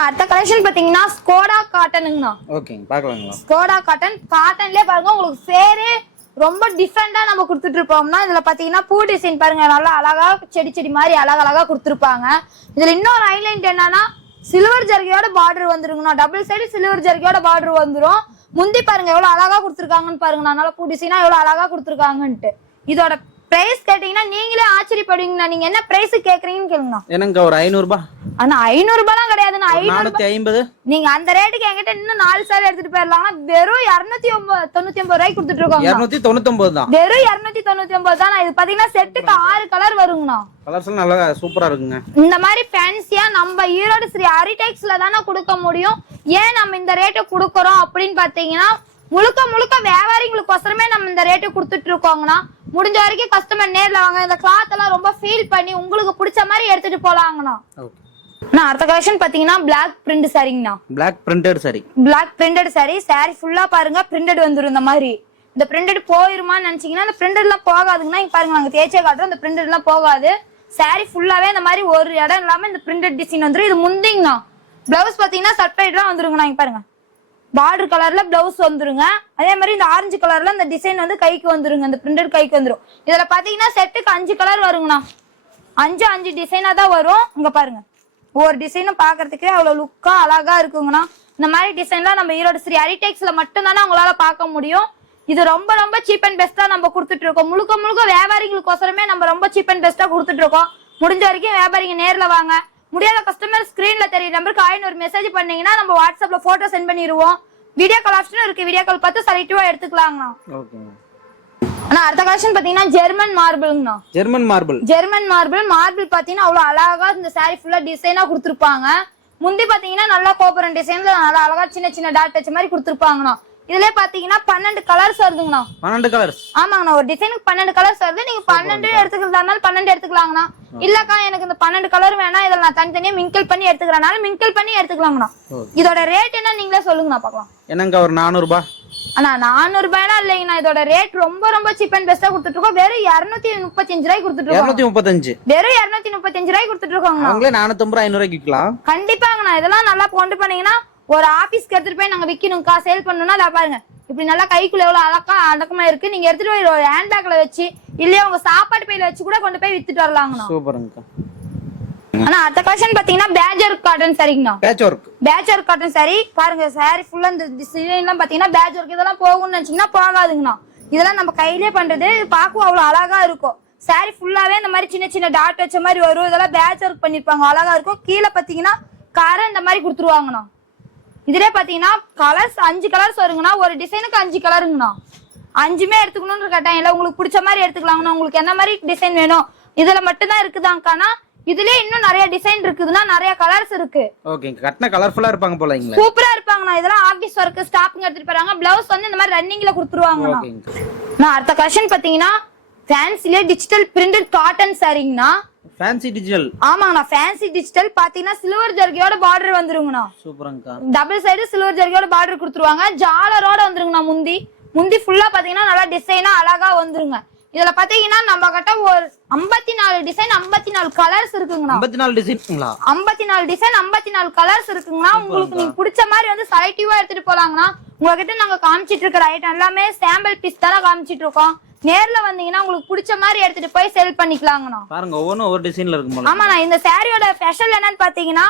அடுத்த கலெக்ஷன் பாத்தீங்கன்னா ஸ்கோடா காட்டனுங்கண்ணா. ஓகேங்க பார்க்கலாங்களா. Skoda cotton. காட்டன்லயே பாருங்க உங்களுக்கு ஃபேரே ரொம்ப டிஃபரெண்டா நம்ம கொடுத்துட்டு இருப்போம்னா. இதுல பாத்தீங்கன்னா பூ டிசைன் பாருங்க நல்லா அழகா செடி மாதிரி அழகழகா கொடுத்துருப்பாங்க. இதுல இன்னொரு ஹைலைட் என்னன்னா சில்வர் ஜர்கியோட பார்டர் வந்துருங்கண்ணா. டபுள் சைடு சில்வர் ஜர்கியோட பார்டர் வந்துரும். முந்தி பாருங்க எவ்வளவு அழகா கொடுத்துருக்காங்கன்னு பாருங்க. நல்லா பூ டிசைனா எவ்வளவு அழகா கொடுத்துருக்காங்கன்ட்டு. இதோட பிரைஸ் கேட்டீங்கன்னா நீங்களே ஆச்சரியப்படுவீங்கண்ணா. நீங்க என்ன பிரைஸ் கேக்குறீங்கன்னு கேளுங்கண்ணா. எனக்கு ஒரு 500 ரூபாய். ஆனா 500 ரூபாய் கிடையாதுண்ணா. 450. நீங்க அந்த ரேட்டுக்கு என்கிட்ட இன்னும் 4 சாரி எடுத்துட்டு போயிடலாம்னா வெறும் 299 ரூபாய்க்கு கொடுத்துட்டு இருக்கோம். 299 தான். வெறும் 299 தான். இது பாத்தீங்கன்னா செட்டுக்கு 6 கலர் வருங்கண்ணா. கலர்ஸ் நல்லா சூப்பரா இருக்குங்க. இந்த மாதிரி ஃபேன்சியா நம்ம ஈரோடு ஸ்ரீ ஹரிடெக்ஸ்ல தானே கொடுக்க முடியும். ஏன் நம்ம இந்த ரேட்டு கொடுக்கறோம் அப்படின்னு பாத்தீங்கன்னா முழுக்க முழுக்க வியாபாரிகளுக்கோசரமே நம்ம இந்த ரேட்டு கொடுத்துட்டு இருக்கோங்கண்ணா. முடிஞ்ச வரைக்கும் கஸ்டமர் நேர்ல வாங்க. இந்த கிளாத் எல்லாம் ரொம்ப ஃபீல் பண்ணி உங்களுக்கு பிடிச்ச மாதிரி எடுத்துட்டு போலாங்கண்ணா. நான் அடுத்த கலெக்ஷன் பாத்தீங்கன்னா பிளாக் பிரிண்ட் சாரிங்கண்ணா. Block printed sari. Block printed sari. Sari ஃபுல்லா பாருங்க பிரிண்டட் வந்துரும். இந்த மாதிரி இந்த பிரிண்டட் போயிருமான்னு நினைச்சீங்கன்னா இந்த பிரிண்டட் எல்லாம் போகாதுங்கன்னா இங்க பாருங்க நாங்க தேய்ச்சே காட்டுறோம். இந்த பிரிண்டட் எல்லாம் போகாது. சாரி ஃபுல்லாவே இந்த மாதிரி ஒரு இடம் இல்லாம இந்த பிரிண்டட் டிசைன் வந்துரும். இது முந்திங்கண்ணா. பிளவுஸ் பாத்தீங்கன்னா சர்ப்ரைட்லாம் வந்துருங்கண்ணா. இங்க பாருங்க பார்டர் கலர்ல பிளவுஸ் வந்துருங்க. அதே மாதிரி இந்த ஆரஞ்சு கலர்ல இந்த டிசைன் வந்து கைக்கு வந்துருங்க. இந்த பிரிண்டட் கைக்கு வந்துரும். இதுல பாத்தீங்கன்னா செட்டுக்கு 5 கலர் வருங்கண்ணா. 5 டிசைனா தான் வரும். இங்க பாருங்க ஒவ்வொரு டிசைனும் பாக்குறதுக்கு அவ்வளவு லுக்கா அழகா இருக்குங்கண்ணா. இந்த மாதிரி டிசைன்லாம் நம்ம ஈரோடு ஸ்ரீ ஹரிடெக்ஸ்ல மட்டும் தானே உங்களால பார்க்க முடியும். இது ரொம்ப ரொம்ப சீப் அண்ட் பெஸ்டா நம்ம கொடுத்துட்டு இருக்கோம். முழுக்க வியாபாரிகளுக்கோசரமே நம்ம ரொம்ப சீப் அண்ட் பெஸ்டா கொடுத்துட்டு இருக்கோம். முடிஞ்ச வரைக்கும் வியாபாரிங்க நேர்ல வாங்க. முடியாத கஸ்டமர் ஸ்கிரீன்ல தெரிய நம்பருக்கு 500 மெசேஜ் பண்ணீங்கன்னா நம்ம வாட்ஸ்அப்ல போட்டோ சென்ட் பண்ணிடுவோம். வீடியோ கால் ஆப்ஷனும் இருக்கு. வீடியோ கால் பார்த்து செலக்டிவா எடுத்துக்கலாங்கண்ணா. ஓகேங்க. ஆனா அடுத்த கலெக்ஷன் பாத்தீங்கன்னா ஜெர்மன் மார்பிள்ங்கண்ணா. German marble. ஜெர்மன் மார்பிள் பாத்தீங்கன்னா அவ்வளவு அழகா இந்த saree ஃபுல்லா டிசைனா கொடுத்திருப்பாங்க. முந்தி பாத்தீங்கன்னா நல்லா கோபுரம் டிசைன்ல நல்லா அழகா சின்ன சின்ன டாட் வச்ச மாதிரி கொடுத்திருப்பாங்கண்ணா. இதுல பாத்தீங்கன்னா 12 கலர்ஸ் வருதுங்கண்ணா. 12 கலர்ஸ்? ஆமாங்கண்ணா. ஒரு டிசைனுக்கு 12 கலர்ஸ் வருது. நீங்க 12 எடுத்துக்கிறதா இருந்தாலும் 12 எடுத்துக்கலாங்கண்ணா. இல்லக்கா எனக்கு இந்த 12 கலர் வேணாம், இதுல நான் தனித்தனியா மிங்கிள் பண்ணி எடுத்துக்கிறனால மிங்கிள் பண்ணி எடுத்துக்கலாங்கண்ணா. இதோட ரேட் என்ன நீங்களே சொல்லுங்கண்ணா பாக்கலாம். என்னங்க ஒரு 400 ரூபாய்? ஆனா 400 ரூபாய்னா இல்லைங்கண்ணா. இதோட ரேட் ரொம்ப ரொம்ப சீப் அண்ட் பெஸ்டா கொடுத்துட்டு இருக்கோம். வெறும் 235 ரூபாய்க்கு கொடுத்துட்டு இருக்கோம். 235? வெறும் 235 ரூபாய்க்கு கொடுத்துட்டு இருக்கோங்க. அவங்களே 450 500 ரூபாய்க்கு விக்கலாம். கண்டிப்பாங்கண்ணா. இதெல்லாம் நல்லா கொண்டு பண்ணீங்கன்னா ஒரு ஆபீஸ்க்கு எடுத்துட்டு போய் நாங்க விக்கணும்க்கா சேல் பண்ணணும்னா அதை பாருங்க இப்படி நல்லா கைக்குள்ள எவ்வளவு அழகா அடக்கமா இருக்கு. நீங்க எடுத்துட்டு போய் ஒரு ஹேண்ட் பேக்ல வச்சு இல்லையா உங்க சாப்பாடு பையில வச்சு கூட கொண்டு போய் வித்துட்டு வரலாங்கண்ணா. சூப்பர்ங்கக்கா. ஆனா அடுத்த கலெக்ஷன் பாத்தீங்கன்னா பேஜர் காட்டன் சரிங்கண்ணா. பேஜர் காட்டன் சரி பாருங்க. சாரி ஃபுல்லா இந்த டிசைன்லாம் பாத்தீங்கன்னா பேஜ் ஒர்க் இதெல்லாம் போகும்னு நினைச்சீங்கன்னா போகாதுங்கண்ணா. இதெல்லாம் நம்ம கையிலே பண்றது. பார்க்கவும் அவ்வளவு அழகா இருக்கும். சாரி ஃபுல்லாவே இந்த மாதிரி சின்ன சின்ன டாட் வச்ச மாதிரி வரும். இதெல்லாம் பேஜ் ஒர்க் பண்ணிருப்பாங்க, அழகா இருக்கும். கீழே பாத்தீங்கன்னா காரை இந்த மாதிரி கொடுத்துருவாங்கண்ணா. இதுல பாத்தீங்கன்னா கலர்ஸ் 5 கலர்ஸ் வருங்கண்ணா. ஒரு டிசைனுக்கு 5 கலருங்கண்ணா. 5மே எடுத்துக்கணும்னு கேட்டாங்க. இல்ல உங்களுக்கு பிடிச்ச மாதிரி எடுத்துக்கலாங்கண்ணா. உங்களுக்கு என்ன மாதிரி டிசைன் வேணும் இதுல மட்டும் தான் இருக்குதாங்கண்ணா. இதுலயே இன்னும் நிறைய டிசைன் இருக்குதுன்னா நிறைய கலர்ஸ் இருக்கு. ஓகேங்க. கட்டன கலர்ஃபுல்லா இருப்பாங்க போலங்களே. சூப்பரா இருப்பாங்கண்ணா. இதெல்லாம் ஆபீஸ் ஒர்க் ஸ்டாஃப்ங்க எடுத்துட்டு போறாங்க. பிளவுஸ் வந்து இந்த மாதிரி ரன்னிங்ல கொடுத்துருவாங்கண்ணா. நான் அடுத்த கலெக்ஷன் பாத்தீங்கன்னா ஃபேன்சிலே டிஜிட்டல் பிரிண்டட் காட்டன் சாரிங்கண்ணா. Fancy digital? ஆமாங்கண்ணா. ஃபேன்சி டிஜிட்டல் பாத்தீங்கன்னா சில்வர் ஜர்கியோட பார்டர் வந்துருங்கண்ணா. சூப்பர்ங்கக்கா. டபுள் சைடு சில்வர் ஜர்கியோட பார்டர் கொடுத்துருவாங்க. ஜாலரோட வந்துருங்கண்ணா. முந்தி ஃபுல்லா பாத்தீங்கன்னா நல்லா டிசைனா அழகா வந்துருங்க. இதுல பாத்தீங்கன்னா நம்ம கிட்ட ஒரு 54 டிசைன் 54 கலர்ஸ் இருக்குங்கண்ணா. 54 டிசைன்ங்களா? 54 டிசைன் 54 கலர்ஸ் இருக்குங்கண்ணா. உங்களுக்கு நீங்க பிடிச்ச மாதிரி வந்து செலக்டிவா எடுத்துட்டு போலாங்கண்ணா. உங்ககிட்ட நாங்க காமிச்சிட்டு இருக்கிற ஐட்டம் எல்லாமே சாம்பிள் பீஸ் தானே காமிச்சிட்டு இருக்கோம். நேர்ல வந்தீங்கன்னா உங்களுக்கு பிடிச்ச மாதிரி எடுத்துட்டு போய் செல் பண்ணிக்கலாங்கண்ணா. பாருங்க ஒவ்வொன்றும் ஒரு டிசைன்ல இருக்கும். ஆமாண்ணா. இந்த சாரியோட ஸ்பெஷல் என்னன்னு பாத்தீங்கன்னா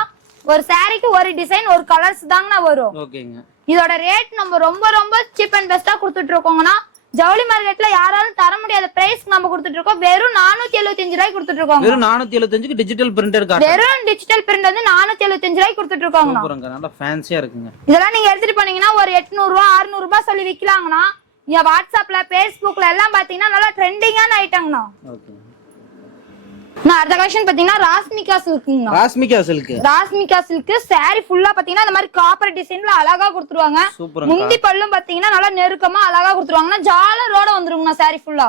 ஒரு சாரிக்கு ஒரு டிசைன் ஒரு கலர்ஸ் தாங்கண்ணா வரும். ஓகேங்க. இதோட ரேட் நம்ம ரொம்ப ரொம்ப சீப் அண்ட் பெஸ்டா கொடுத்துட்டு இருக்கோங்கண்ணா. ஜவுளி மார்க்கெட்ல யாராலும் தர முடியாத பிரைஸ் நம்ம கொடுத்துட்டு இருக்கோம். வெறும் 475 ரூபாய்க்கு கொடுத்துட்டு இருக்கோம். வெறும் 475க்கு டிஜிட்டல் பிரிண்டட் காட்டன். வெறும் டிஜிட்டல் பிரிண்ட் வந்து 475 ரூபாய்க்கு கொடுத்துட்டு இருக்கோம். சூப்பர்ங்க. நல்லா ஃபேன்சியா இருக்குங்க. இதெல்லாம் நீங்க எடுத்துட்டு போனீங்கன்னா ஒரு 800 ரூபாய் 600 ரூபாய் சொல்லி விக்கலாங்கண்ணா. இங்க வாட்ஸ்அப்ல பேஸ்புக்ல எல்லாம் பாத்தீங்கன்னா நல்லா ட்ரெண்டிங்கான ஐட்டம்ங்கண்ணா. ஓகே. நான் அடுத்த கலெக்ஷன் பாத்தீங்கன்னா ராஸ்மிகா சில்க்ங்கண்ணா. ராஸ்மிகா சில்க் சாரி ஃபுல்லா பாத்தீங்கன்னா இந்த மாதிரி காப்பர் டிசைன்ல அழகா கொடுத்துருவாங்க. முந்தி பல்லும் பாத்தீங்கன்னா நல்லா நெருக்கமா அழகா கொடுத்துருவாங்கன்னா ஜாலரோட வந்துருங்கண்ணா. சாரி ஃபுல்லா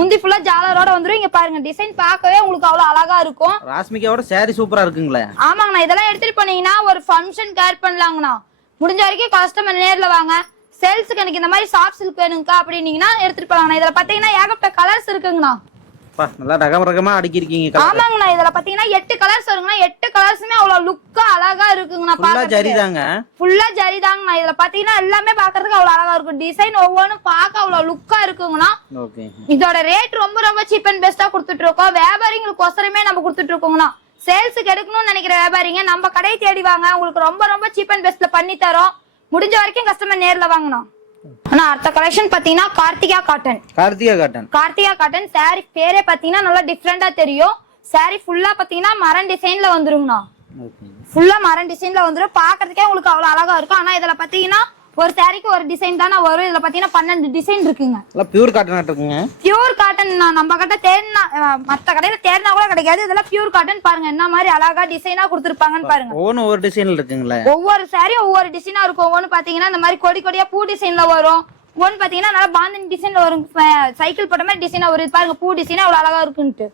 முந்தி ஃபுல்லா ஜாலரோட வந்துரும். இங்க பாருங்க டிசைன் பார்க்கவே உங்களுக்கு அவ்வளவு அழகா இருக்கும். ராஸ்மிகாவோட சாரி சூப்பரா இருக்குங்களே. ஆமாங்கண்ணா. இதெல்லாம் எடுத்துட்டு போனீங்கன்னா ஒரு ஃபங்க்ஷன் கேர் பண்ணலாங்கண்ணா. முடிஞ்ச வரைக்கும் கஸ்டமர் நேர்ல வாங்க. சேல்ஸுக்கு எனக்கு இந்த மாதிரி சாஃப்ட் சில்க் வேணுங்கக்கா அப்படின்னீங்கன்னா எடுத்துட்டு போலாங்கண்ணா. இதுல பாத்தீங்கன்னா ஏகப்பட்ட கலர்ஸ் இருக்குங்கண்ணா. நல்லா ரகமா அடிக்கிருக்கீங்க. ஆமாங்கண்ணா. இதுல பாத்தீங்கன்னா 8 கலர்ஸ் வருங்கண்ணா. 8 கலர்ஸுமே அவ்வளவு லுக்கா அழகா இருக்குங்கண்ணா. ஃபுல்லா ஜரிதாங்க. ஃபுல்லா ஜரிதாங்கண்ணா. இதுல பாத்தீங்கன்னா எல்லாமே பாக்குறதுக்கு அவ்வளவு அழகா இருக்கும். டிசைன் ஒவ்வொன்றும் பார்க்க அவ்வளவு லுக்கா இருக்குங்கண்ணா. இதோட ரேட் ரொம்ப ரொம்ப சீப் அண்ட் பெஸ்டா கொடுத்துட்டு இருக்கோம். வியாபாரிங்களுக்கு ஒசரமே நம்ம கொடுத்துட்டு இருக்கோங்கண்ணா. சேல்ஸுக்கு எடுக்கணும்னு நினைக்கிற வியாபாரிங்க நம்ம கடையை தேடி வாங்க. உங்களுக்கு ரொம்ப ரொம்ப சீப் அண்ட் பெஸ்ட்ல பண்ணி தரோம். முடிஞ்ச வரைக்கும் கஸ்டமர் நேர்ல வாங்கண்ணா. ஆனா அடுத்த கலெக்ஷன் பாத்தீங்கன்னா கார்த்திகா காட்டன் சாரி பேரே பாத்தீங்கன்னா நல்லா டிஃபரெண்டா தெரியும். சாரி ஃபுல்லா பாத்தீங்கன்னா மரம் டிசைன்ல வந்துருங்கண்ணா. ஃபுல்லா மரம் டிசைன்ல வந்துரும். பாக்குறதுக்கே உங்களுக்கு அவ்வளவு அழகா இருக்கும். ஆனா இதுல பாத்தீங்கன்னா ஒரு சாரிக்கு ஒரு டிசைன் தானே வரும். இதுல பாத்தீங்கன்னா 12 டிசைன் இருக்குங்க. பியூர் காட்டன் இருக்குங்க. பியூர் காட்டன் நம்ம கிட்ட தேடினா மத்த கடையில தேடினா கூட கிடைக்காது. இதெல்லாம் பியூர் காட்டன். பாருங்க என்ன மாதிரி அழகா டிசைனா கொடுத்துருப்பாங்கன்னு பாருங்க. ஒவ்வொரு டிசைன்ல இருக்குங்களா. ஒவ்வொரு சாரியும் ஒவ்வொரு டிசைனா இருக்கும். ஒவ்வொன்னு பாத்தீங்கன்னா இந்த மாதிரி கொடி கொடியா பூ டிசைன்ல வரும். ஒன்னு பாத்தீங்கன்னா நல்லா பாந்தன் டிசைன்ல வரும். சைக்கிள் போட்ட மாதிரி டிசைனா வரும். பாருங்க பூ டிசைனா அவ்வளவு அழகா இருக்குன்ட்டு.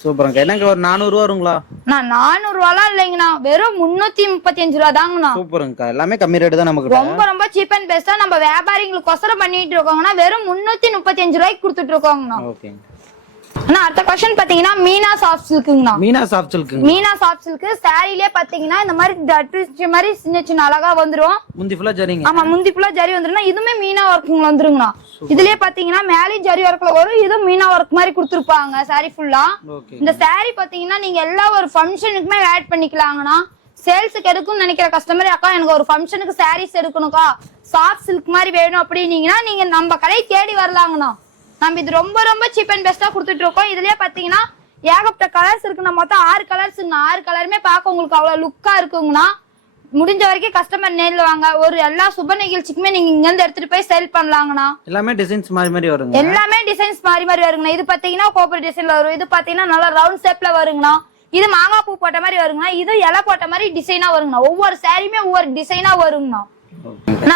சூப்பர்ங்க. என்னங்க ஒரு 400 ரூபாய் வருங்களா? 400 ரூபாய்லாம் இல்லைங்கண்ணா. வெறும் 335 ரூபாய் தாங்கண்ணா. சூப்பர்ங்க. எல்லாமே கம்மி ரேட் தான் நமக்கு. ரொம்ப ரொம்ப சீப் அண்ட் பெஸ்டா நம்ம வியாபாரிங்களுக்கு ஒசரம் பண்ணிட்டு இருக்கோங்கண்ணா. வெறும் 335 ரூபாய்க்கு கொடுத்துட்டு இருக்கோங்கண்ணா. ஓகேங்க. ஆனா அடுத்த क्वेश्चन பாத்தீங்கன்னா மீனா சாஃப்ட் சில்க்ங்கண்ணா. மீனா சாஃப்ட் சில்க் சாரியிலே பாத்தீங்கன்னா இந்த மாதிரி ட்விஸ்ட் மாதிரி சின்ன சின்ன அழகா வந்துரும். முந்தி ஃபுல்லா ஜரிங்க. ஆமா முந்தி ஃபுல்லா ஜரி வந்துரும்னா இதுமே மீனா வர்க்ல வந்துருங்கண்ணா. இதுலயே பாத்தீங்கன்னா மேலே ஜரி வர்க்ல வரும். இது மீனா வர்க் மாதிரி கொடுத்திருப்பாங்க சாரி ஃபுல்லா. இந்த சாரி பாத்தீங்கன்னா நீங்க எல்லா ஒரு ஃபங்க்ஷனுக்குமே ஆட் பண்ணிக்கலாங்கண்ணா. சேல்ஸுக்கு எடுக்கும்னு நினைக்கிற கஸ்டமர் அக்கா எனக்கு ஒரு ஃபங்க்ஷனுக்கு சாரீஸ் எடுக்கணும்க்கா சாஃப்ட் சில்க் மாதிரி வேணும் அப்படின்னீங்கன்னா நீங்க நம்ம கடை தேடி வரலாங்கண்ணா. நம்ம இது ரொம்ப ரொம்ப சீப் அண்ட் பெஸ்டா கொடுத்துட்டு இருக்கோம். இதுலயே பாத்தீங்கன்னா ஏகப்பட்ட கலர்ஸ் இருக்குண்ணா. மொத்தம் 6 கலர்ஸ்ங்கண்ணா. 6 கலருமே பார்க்க உங்களுக்கு அவ்வளவு லுக்கா இருக்குங்கண்ணா. முடிஞ்ச வரைக்கும் கஸ்டமர் நேர்ல வாங்க. ஒரு எல்லா சுப நிகழ்ச்சிக்குமே நீங்க இங்க இருந்து எடுத்துட்டு போய் சேல் பண்ணலாங்கண்ணா. எல்லாமே டிசைன்ஸ் மாதிரி மாதிரி வருங்க. எல்லாமே டிசைன்ஸ் மாதிரி மாதிரி வருங்கண்ணா. இது பாத்தீங்கன்னா கோபுர டிசைன்ல வரும். இது பாத்தீங்கன்னா நல்லா ரவுண்ட் ஷேப்ல வருங்கண்ணா. இது மாங்காய் பூ போட்ட மாதிரி வருங்கண்ணா. இது இலை போட்ட மாதிரி டிசைனா வருங்கண்ணா. ஒவ்வொரு சாரியுமே ஒவ்வொரு டிசைனா வருங்கண்ணா.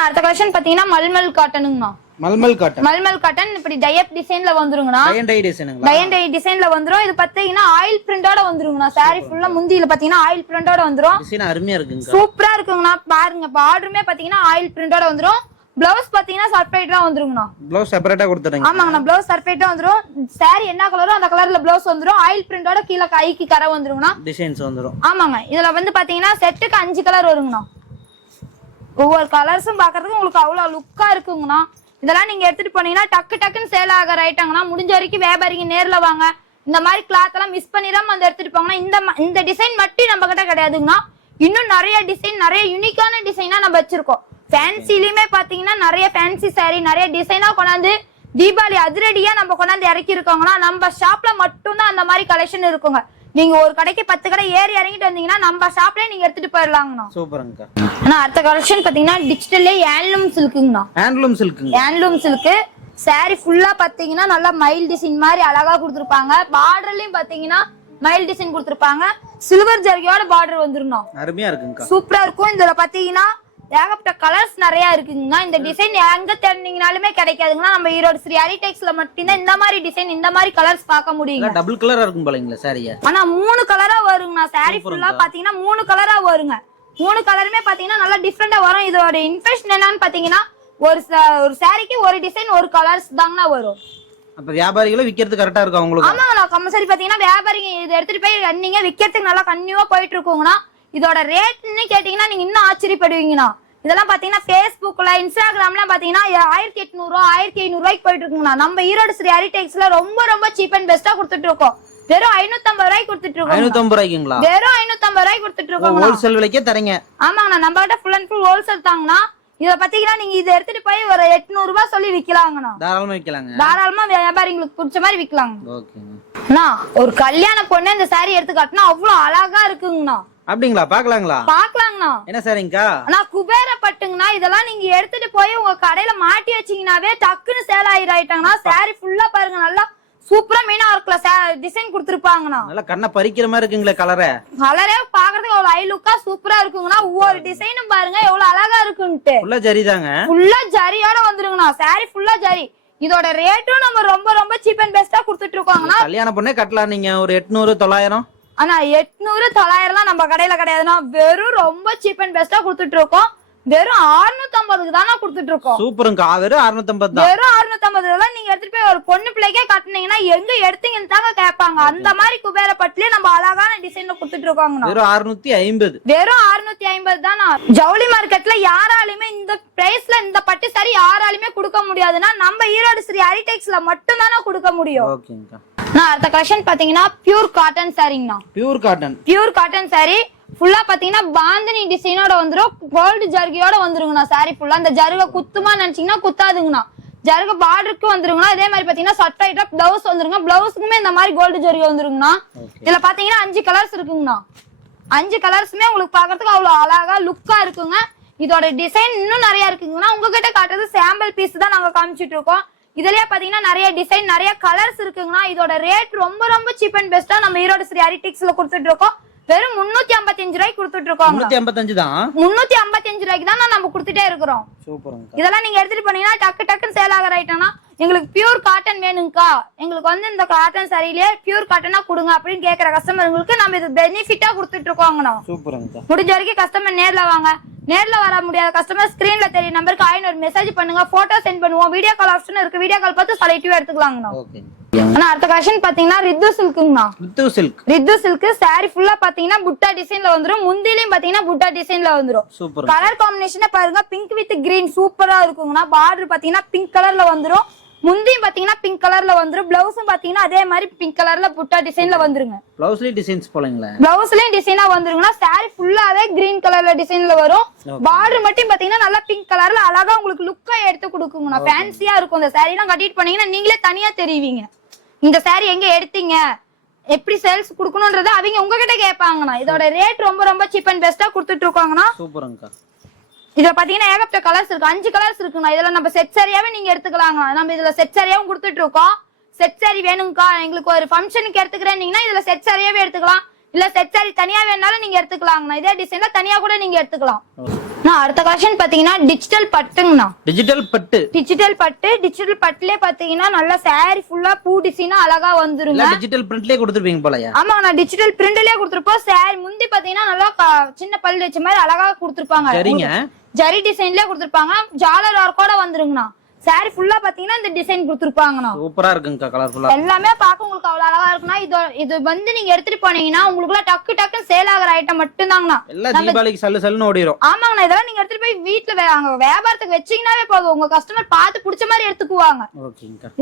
அடுத்த கலெக்ஷன் பாத்தீங்கன்னா மல்மல் காட்டனுங்கண்ணா. மல்மல் காட்டன். மல்மல் காட்டன் இப்படி டைப் டிசைன்ல வந்துருங்கண்ணா. டை டிசைன்ல வந்துரும். இது பாத்தீங்கன்னா ஆயில் பிரிண்டோட வந்துருங்கண்ணா. சாரி ஃபுல்லா முந்தியில பாத்தீங்கன்னா ஆயில் பிரிண்டோட வந்துரும். டிசைன் அருமையா இருக்குங்க. சூப்பரா இருக்குங்கண்ணா. பாருங்க பார்டருமே பாத்தீங்கன்னா ஆயில் பிரிண்டோட வந்துரும். பிளவுஸ் பாத்தீங்கன்னா செப்பரேட்டா வந்துருங்கண்ணா. பிளவுஸ் செப்பரேட்டா கொடுத்துறீங்க. ஆமாங்கண்ணா. பிளவுஸ் செப்பரேட்டா வந்துரும். சாரி என்ன கலரோ அந்த கலர்ல பிளவுஸ் வந்துரும். ஆயில் பிரிண்டோட கீழ கைக்கு கரை வந்துருங்கண்ணா. டிசைன்ஸ் வந்துரும். ஆமாங்க. இதுல வந்து பாத்தீங்கன்னா செட்டுக்கு 5 கலர் வருங்கண்ணா. ஒவ்வொரு கலர்ஸும் பாக்குறதுக்கு உங்களுக்கு அவ்வளவு லுக்கா இருக்குங்கண்ணா. இதெல்லாம் நீங்க எடுத்துட்டு போனீங்கன்னா டக்கு டக்குன்னு சேல் ஆகிற ஐட்டங்கண்ணா. முடிஞ்ச வரைக்கும் வியாபாரிங்க நேர்ல வாங்க. இந்த மாதிரி கிளாத் எல்லாம் மிஸ் பண்ணிடாம வந்து எடுத்துட்டு போங்கன்னா இந்த டிசைன் மட்டும் நம்ம கிட்ட கிடையாதுங்கண்ணா. இன்னும் நிறைய டிசைன், நிறைய யூனிக்கான டிசைனா நம்ம வச்சிருக்கோம். ஃபேன்சிலயுமே பாத்தீங்கன்னா நிறைய ஃபேன்சி சாரி நிறைய டிசைனா கொண்டாந்து தீபாவளி அதிரடியா நம்ம கொண்டாந்து இறக்கி இருக்கோங்கன்னா நம்ம ஷாப்ல மட்டும்தான் அந்த மாதிரி கலெக்ஷன் இருக்குங்க. நீங்க ஒரு கடைக்கு 10 கடை ஏறி இறங்கிட்டு வந்தீங்கன்னா நம்ம ஷாப்லயே நீங்க எடுத்துட்டு போயிடலாங்கண்ணா. சூப்பர்ங்கக்கா. ஆனா அடுத்த கலெக்ஷன் பாத்தீங்கன்னா டிஜிட்டல்லே ஹேண்ட்லூம் சில்க்குங்கண்ணா. ஹேண்ட்லூம் சில்க்குங்க. ஹேண்ட்லூம் சில்க்கு சாரி ஃபுல்லா பாத்தீங்கன்னா நல்லா மைல் டிசைன் மாதிரி அழகா கொடுத்துருப்பாங்க. பார்டர்லயும் பாத்தீங்கன்னா மைல் டிசைன் கொடுத்துருப்பாங்க. சில்வர் ஜரிகையோட பார்டர் வந்துருங்கண்ணா. அருமையா இருக்குங்க. சூப்பரா இருக்கும். இதுல பாத்தீங்கன்னா ஏகப்பட்ட கலர்ஸ் நிறைய இருக்குங்கண்ணா. இந்த டிசைன் எங்க தேடினீங்கனாலுமே கிடைக்காதுங்கண்ணா. நம்ம ஈரோடு ஸ்ரீ ஹரிடெக்ஸ்ல மட்டும்தான் இந்த மாதிரி டிசைன் இந்த மாதிரி கலர்ஸ் பார்க்க முடியுங்க. டபுள் கலரா இருக்கும் போலீங்களா சாரியா? ஆனா 3 கலரா வருங்கண்ணா. சாரி ஃபுல்லா பாத்தீங்கன்னா 3 கலரா வருங்க. 3 கலருமே பாத்தீங்கன்னா நல்லா டிஃபரெண்டா வரும். இதோட இன்ஃபெக்ஷன் என்னன்னு பாத்தீங்கன்னா ஒரு சாரிக்கு ஒரு டிசைன் ஒரு கலர்ஸ் தாங்கண்ணா வரும். அப்ப வியாபாரிகளும் விக்கிறது கரெக்டா இருக்கும் அவங்களுக்கு. ஆமாங்கண்ணா. கம்பல்சரி பாத்தீங்கன்னா வியாபாரிங்க இதை எடுத்துட்டு போய் நீங்க விக்கிறதுக்கு நல்லா கன்னியூவா போயிட்டு இருக்குங்கண்ணா. இதோட ரேட்னு கேட்டீங்கன்னா நீங்க இன்னும் ஆச்சரியப்படுவீங்கண்ணா. இதெல்லாம் பாத்தீங்கன்னா Facebookல இன்ஸ்டாகிராம்ல பாத்தீங்கன்னா 1800 1500 ரூபாய்க்கு போயிட்டு இருக்குங்கண்ணா. நம்ம ஈரோடு ஸ்ரீ ஹரிடெக்ஸ்ல ரொம்ப ரொம்ப சீப் அண்ட் பெஸ்டா கொடுத்துட்டு இருக்கோம். வெறும் 550 ரூபாய்க்கு கொடுத்துட்டு இருக்கோம். 550 ரூபாய்க்குங்களா? வெறும் 550 ரூபாய்க்கு கொடுத்துட்டு இருக்கோம். ஹோல்சேல் விலைக்கே தரீங்க? ஆமாங்கண்ணா. நம்ம கிட்ட ஃபுல் அண்ட் ஃபுல் ஹோல்சேல் தாங்கண்ணா. இத பாத்தீங்கன்னா நீங்க இதை எடுத்துட்டு போய் ஒரு 800 ரூபாய் சொல்லி விக்கலாங்கண்ணா. தாராளமா விக்கலாங்க. தாராளமா வியாபாரிங்களுக்கு பிடிச்ச மாதிரி விக்கலாங்க. ஓகேங்க. ஒரு கல்யாண பொண்ணு இந்த சாரி எடுத்து காட்டினா அவ்வளவு அழகா இருக்குங்கண்ணா. அப்படிங்களா? பாக்கலாங்களா? பாக்கலாங்கண்ணா. என்ன சாரிங்கக்கா? ஆனா குபேர பட்டுங்கண்ணா. இதெல்லாம் நீங்க எடுத்துட்டு போய் உங்க கடையில மாட்டி வச்சீங்கன்னாவே டக்குன்னு சேல் ஆயிட்டாங்கன்னா சாரி ஃபுல்லா பாருங்க நல்லா சூப்பரா மீனா ஒர்க்ல டிசைன் கொடுத்துருப்பாங்கண்ணா. நல்லா கண்ணை பறிக்கிற மாதிரி இருக்குங்களே கலரே. கலரே பாக்குறதுக்கு அவ்வளவு ஐ லுக்கா சூப்பரா இருக்குங்கண்ணா. ஒவ்வொரு டிசைனும் பாருங்க எவ்வளவு அழகா இருக்குன்ட்டு. ஃபுல்லா ஜரிதாங்க. ஃபுல்லா ஜரியோட வந்துருங்கண்ணா. சாரி ஃபுல்லா ஜரி. இதோட ரேட்டும் நம்ம ரொம்ப ரொம்ப சீப் அண்ட் பெஸ்டா கொடுத்துட்டு இருக்கோங்கண்ணா. கல்யாண பொண்ணே கட்டலாம் நீங்க ஒரு 800 900. ஆனா 800 900 நம்ம கடையில கிடையாதுன்னா வெறும் ரொம்ப சீப் அண்ட் பெஸ்டா கொடுத்துட்டு இருக்கோம். வெறும் 650க்கு தானே கொடுத்துட்டு இருக்கோம். சூப்பருங்க. வெறும் 650 தான். வெறும் 650 நீங்க எடுத்துட்டு போய் ஒரு பொண்ணு பிள்ளைக்கே கட்டினீங்கன்னா எங்க எடுத்தீங்கன்னு தாங்க கேட்பாங்க. அந்த மாதிரி குபேர பட்டுலயே நம்ம அழகான டிசைன்ல கொடுத்துட்டு இருக்கோங்க. வெறும் 650. வெறும் 650 தானா. ஜவுளி மார்க்கெட்ல யாராலுமே இந்த பிரைஸ்ல இந்த பட்டு சாரி யாராலுமே கொடுக்க முடியாதுன்னா நம்ம ஈரோடு ஸ்ரீ ஹரிடெக்ஸ்ல மட்டும் தானே கொடுக்க முடியும். ஓகேங்கக்கா. அடுத்த கலெக்ஷன் பாத்தீங்கன்னா பியூர் காட்டன் சாரிங்கண்ணா. Pure cotton. Pure cotton sari ஃபுல்லா பாத்தீங்கன்னா பாந்தினி டிசைனோட வந்துரும். கோல்டு ஜர்கியோட வந்துருங்கண்ணா. சாரி ஃபுல்லா இந்த ஜருக குத்துமா நினைச்சீங்கன்னா குத்தாதுங்கண்ணா. ஜருக பார்டருக்கு வந்துருங்கண்ணா. இதே மாதிரி பாத்தீங்கன்னா சட்டை பிளவுஸ் வந்துருங்க. பிளவுஸ்க்குமே இந்த மாதிரி கோல்டு ஜர்கி வந்துருங்கண்ணா. இதுல பாத்தீங்கன்னா 5 கலர்ஸ் இருக்குங்கண்ணா. 5 கலர்ஸுமே உங்களுக்கு பாக்குறதுக்கு அவ்வளவு அழகா லுக்கா இருக்குங்க. இதோட டிசைன் இன்னும் நிறைய இருக்குங்கண்ணா. உங்ககிட்ட காட்டுறது சாம்பிள் பீஸ் தான் நாங்க காமிச்சிட்டு இருக்கோம். இதுலயே பாத்தீங்கன்னா நிறைய டிசைன் நிறைய கலர்ஸ் இருக்குங்கண்ணா. இதோட ரேட் ரொம்ப ரொம்ப சீப் அண்ட் பெஸ்டா நம்ம ஈரோடு ஸ்ரீ ஹரிடெக்ஸ்ல கொடுத்துட்டு இருக்கோம். வெறும் 355 ரூபாய்க்கு கொடுத்துட்டு இருக்கோம். 355 தான். 355 ரூபாய்க்கு தான் நம்ம கொடுத்துட்டே இருக்கிறோம். சூப்பருங்க. இதெல்லாம் நீங்க எடுத்துட்டு போனீங்கன்னா டக்கு டக்குன்னு சேல் ஆகிற ஐட்டம்னா எங்களுக்கு பியூர் காட்டன் வேணுங்கக்கா, எங்களுக்கு வந்து இந்த காட்டன் சாரியிலே பியூர் காட்டனா கொடுங்க அப்படின்னு கேட்கிற கஸ்டமர்களுக்கு நம்ம இது பெனிஃபிட்டா கொடுத்துட்டு இருக்கோங்கண்ணா. சூப்பருங்க. முடிஞ்ச வரைக்கும் கஸ்டமர் நேர்ல வாங்க. நேர்ல வர முடியாத கஸ்டமர் ஸ்கிரீன்ல தெரியும் நம்பருக்கு 500 மெசேஜ் பண்ணுங்க. போட்டோ சென்ட் பண்ணுவோம். வீடியோ கால் ஆப்ஷன் இருக்கு. வீடியோ கால் பார்த்து செலக்டிவா எடுத்துக்கலாங்கண்ணா. ஓகே. ஆனா அடுத்த கலெக்ஷன் பாத்தீங்கன்னா ரித்து சில்க்குங்கண்ணா. ரித்து சில்க் சாரி ஃபுல்லா பாத்தீங்கன்னா புட்டா டிசைன்ல வந்துரும். முந்திலையும் பாத்தீங்கன்னா புட்டா டிசைன்ல வந்துரும். சூப்பர். கலர் காம்பினேஷனை பாருங்க. பிங்க் வித் கிரீன் சூப்பரா இருக்குங்கண்ணா. பார்டர் பாத்தீங்கன்னா பிங்க் கலர்ல வந்துரும். முந்தியும் பாத்தீங்கன்னா பிங்க் கலர்ல வந்துரும். பிளவுஸும் பாத்தீங்கன்னா அதே மாதிரி பிங்க் கலர்ல புட்டா டிசைன்ல வந்துருங்க. பிளவுஸ்லயும் டிசைன்ஸ் போலங்களா? பிளவுஸ்லயும் டிசைனா வந்துருங்கண்ணா. சாரி ஃபுல்லாவே கிரீன் கலர்ல டிசைன்ல வரும். பார்டர் மட்டும் பாத்தீங்கன்னா நல்லா பிங்க் கலர்ல அழகா உங்களுக்கு லுக்கா எடுத்து கொடுக்குங்கண்ணா. ஃபேன்சியா இருக்கும். இந்த சாரி எல்லாம் கட்டிட்டு போனீங்கன்னா நீங்களே தனியா தெரிவிங்க. இந்த சாரி எங்க எடுத்தீங்க, எப்படி சேல்ஸ் குடுக்கணும்ன்றது அவங்க உங்ககிட்ட கேட்பாங்கண்ணா. இதோட ரேட் ரொம்ப ரொம்ப சீப் அண்ட் பெஸ்டா கொடுத்துட்டு இருக்கோங்கண்ணா. சூப்பர்ங்கக்கா. இதுல பாத்தீங்கன்னா ஏகப்பட்ட கலர்ஸ் இருக்கு, 5 கலர்ஸ் இருக்குண்ணா. இதுல நம்ம செட் சாரியாவே நீங்க எடுத்துக்கலாங்க. நம்ம இதுல செட் சாரியாவும் கொடுத்துட்டு இருக்கோம். செட் சாரி வேணுங்கக்கா, எங்களுக்கு ஒரு ஃபங்க்ஷனுக்கு எடுத்துக்கிறேன்னீங்கன்னா இதுல செட் சாரியாவே எடுத்துக்கலாம். இல்ல செட் சாரி தனியா வேணாலும் நீங்க எடுத்துக்கலாங்கண்ணா. இதே டிசைன்ல தனியா கூட நீங்க எடுத்துக்கலாம். அடுத்த கலெக்ஷன் பாத்தீங்கன்னா டிஜிட்டல் பட்டுங்கண்ணா. டிஜிட்டல் பட்டு. டிஜிட்டல் பட்டு. டிஜிட்டல் பட்டுலயே பாத்தீங்கன்னா நல்லா சாரி ஃபுல்லா பூ டிசைனா அழகா வந்துருங்க. டிஜிட்டல் பிரிண்ட்லயே கொடுத்துருப்பீங்க போலயா? ஆமாங்கண்ணா, டிஜிட்டல் பிரிண்ட்லயே கொடுத்துருப்போம். சாரி முந்தி பாத்தீங்கன்னா நல்லா சின்ன பல்லு வச்ச மாதிரி அழகா கொடுத்துருப்பாங்க. சரிங்க. ஜரி டிசைன்லயே கொடுத்துருப்பாங்க. ஜாலர் ஒர்க்கோட வந்துருங்கண்ணா. சாரி ஃபுல்லா பாத்தீங்கன்னா இந்த டிசைன் கொடுத்துருப்பாங்கண்ணா. சூப்பரா இருக்குங்கக்கா, கலர்ஃபுல்லா எல்லாமே பார்க்க உங்களுக்கு அவ்வளவு அழகா இருக்குண்ணா. இது வந்து நீங்க எடுத்துட்டு போனீங்கன்னா உங்களுக்கு டக்கு டக்கு சேல் ஆகிற ஐட்டம் மட்டும் தாங்கண்ணா. எல்லாம் தீபாவளிக்கு சல்லு சல்லுன்னு ஓடிரும். ஆமாங்கண்ணா, இதெல்லாம் நீங்க எடுத்துட்டு போய் வீட்டுல வியாபாரத்துக்கு வச்சீங்கன்னாவே போதும். உங்க கஸ்டமர் பார்த்து பிடிச்ச மாதிரி எடுத்துக்குவாங்க.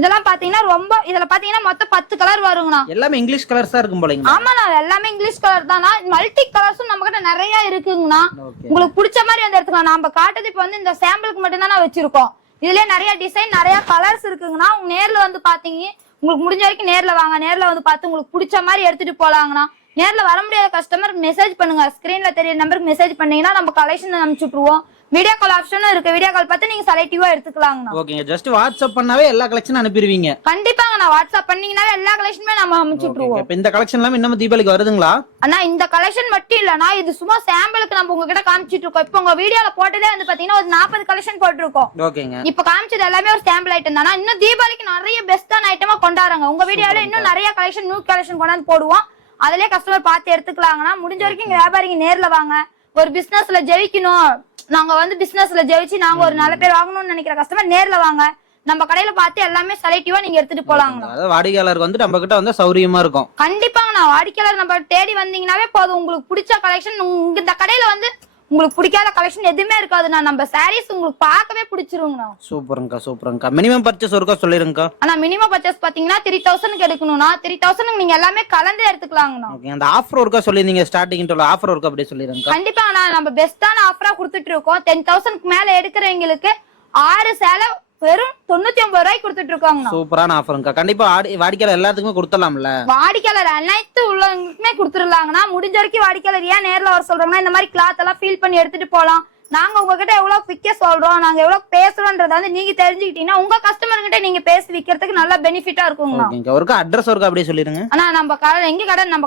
இதெல்லாம் பாத்தீங்கன்னா இதுல பாத்தீங்கன்னா மொத்தம் 10 கலர் வருங்கண்ணா. எல்லாமே இங்கிலீஷ் கலர்ஸ் தான் இருக்கும் போலங்க. ஆமாண்ணா, எல்லாமே இங்கிலீஷ் கலர் தானா. மல்டி கலர்ஸும் நம்ம கிட்ட நிறைய இருக்குங்கண்ணா. உங்களுக்கு பிடிச்ச மாதிரி வந்து எடுத்துக்கலாம். நம்ம காட்டுறது இப்ப வந்து இந்த சாம்பிளுக்கு மட்டும் தான் வச்சிருக்கோம். இதுலயே நிறைய டிசைன் நிறைய கலர்ஸ் இருக்குங்கண்ணா. நேர்ல வந்து பாத்தீங்க, உங்களுக்கு முடிஞ்ச வரைக்கும் நேர்ல வாங்க. நேர்ல வந்து பார்த்து உங்களுக்கு பிடிச்ச மாதிரி எடுத்துட்டு போலாங்கண்ணா. நேர்ல வர முடியாத கஸ்டமர் மெசேஜ் பண்ணுங்க. ஸ்கிரீன்ல தெரிய நம்பருக்கு மெசேஜ் பண்ணீங்கன்னா நம்ம கலெக்ஷன் அனுப்பிச்சுட்டுருவோம். வீடியோ கால் ஆப்ஷனும் இருக்கு. வீடியோ கால் பார்த்து நீங்க செலக்டிவா எடுத்துக்கலாங்கண்ணா. ஓகேங்க. ஜஸ்ட் வாட்ஸ்அப் பண்ணாவே எல்லா கலெக்ஷனும் அனுப்பிடுவீங்க? கண்டிப்பாங்கண்ணா, வாட்ஸ்அப் பண்ணீங்கன்னாவே எல்லா கலெக்ஷனுமே நம்ம அனுப்பிச்சுட்டுருவோம். இப்ப இந்த கலெக்ஷன் எல்லாம் இன்னும் தீபாவளிக்கு வருதுங்களா? அண்ணா இந்த கலெக்ஷன் மட்டும் இல்லண்ணா, இது சும்மா சாம்பிளுக்கு நம்ம உங்ககிட்ட காமிச்சிட்டு இருக்கோம். இப்போ உங்க வீடியோல போட்டதே வந்து பாத்தீங்கன்னா ஒரு 40 கலெக்ஷன் போட்டிருக்கோம். ஓகேங்க. இப்ப காமிச்சது எல்லாமே ஒரு சாம்பிள் ஐட்டம் தானா. இன்னும் தீபாவளிக்கு நிறைய பெஸ்டான ஐட்டமா கொண்டாடுறாங்க. உங்க வீடியோல இன்னும் நிறைய கலெக்ஷன் நியூ கலெக்ஷன் கொண்டாந்து போடுவோம். அதுலயே கஸ்டமர் பார்த்து எடுத்துக்கலாங்கண்ணா. முடிஞ்ச வரைக்கும் வியாபாரிங்க நேர்ல வாங்க. ஒரு பிசினஸ்ல ஜெயிக்கணும், நாங்க வந்து பிசினஸ்ல ஜெயிச்சு நாங்க ஒரு நல்ல பேர் வாங்கணும்னு நினைக்கிற கஸ்டமர் நேர்ல வாங்க. நம்ம கடையில பார்த்து எல்லாமே செலக்டிவா நீங்க எடுத்துட்டு போலாங்க. அதாவது வாடிக்கையாளருக்கு வந்து நம்ம கிட்ட வந்து சௌரியமா இருக்கும். கண்டிப்பாங்கண்ணா, வாடிக்கையாளர் நம்ம தேடி வந்தீங்கன்னாவே போதும். உங்களுக்கு பிடிச்ச கலெக்ஷன் இந்த கடையில வந்து உங்களுக்கு பிடிக்காத கலெக்ஷன் எதுவுமே இருக்காதுண்ணா. நம்ம சாரீஸ் உங்களுக்கு பார்க்கவே பிடிச்சிருங்கண்ணா. சூப்பர்ங்கா, சூப்பர்ங்கா. மினிமம் பர்ச்சேஸ் ஒருக்கா சொல்லிருங்கக்கா. ஆனா மினிமம் பர்ச்சேஸ் பாத்தீங்கன்னா 3000க்கு எடுக்கணும்னா 3000 நீங்க எல்லாமே கலந்து எடுத்துக்கலாங்கண்ணா. ஓகே. அந்த ஆஃபர் ஒருக்கா சொல்லிருந்தீங்க ஸ்டார்டிங்ல, ஆஃபர் ஒருக்கா அப்படியே சொல்லிருங்கக்கா. கண்டிப்பாங்கண்ணா, நம்ம பெஸ்டான ஆஃபரா கொடுத்துட்டு இருக்கோம். 10,000க்கு மேல எடுக்கிறவங்களுக்கு 6 சேலை வெறும் 99 ரூபாய்க்கு கொடுத்துட்டு இருக்காங்க. சூப்பரான ஆஃபருங்கக்கா. கண்டிப்பா வாடிக்கையாளர் எல்லாத்துக்குமே கொடுத்துடலாம்ல? வாடிக்கையாளர் அனைத்து உள்ளவங்களுக்குமே கொடுத்துடலாங்கண்ணா. முடிஞ்ச வரைக்கும் வாடிக்கையாளர் ஏன் நேர்ல வர சொல்றாங்கன்னா இந்த மாதிரி கிளாத் எல்லாம் ஃபீல் பண்ணி எடுத்துட்டு போலாம். நாங்க உங்ககிட்ட எவ்வளவு விற்க சொல்றோம், நாங்க எவ்வளவு பேசுறோம்ன்றத வந்து நீங்க தெரிஞ்சுக்கிட்டீங்கன்னா உங்க கஸ்டமர் கிட்ட நீங்க பேசி விக்கிறதுக்கு நல்ல பெனிஃபிட்டா இருக்குங்கண்ணா. ஒருக்கா அட்ரஸ் ஒருக்கா அப்படியே சொல்லிருங்க. ஆனா நம்ம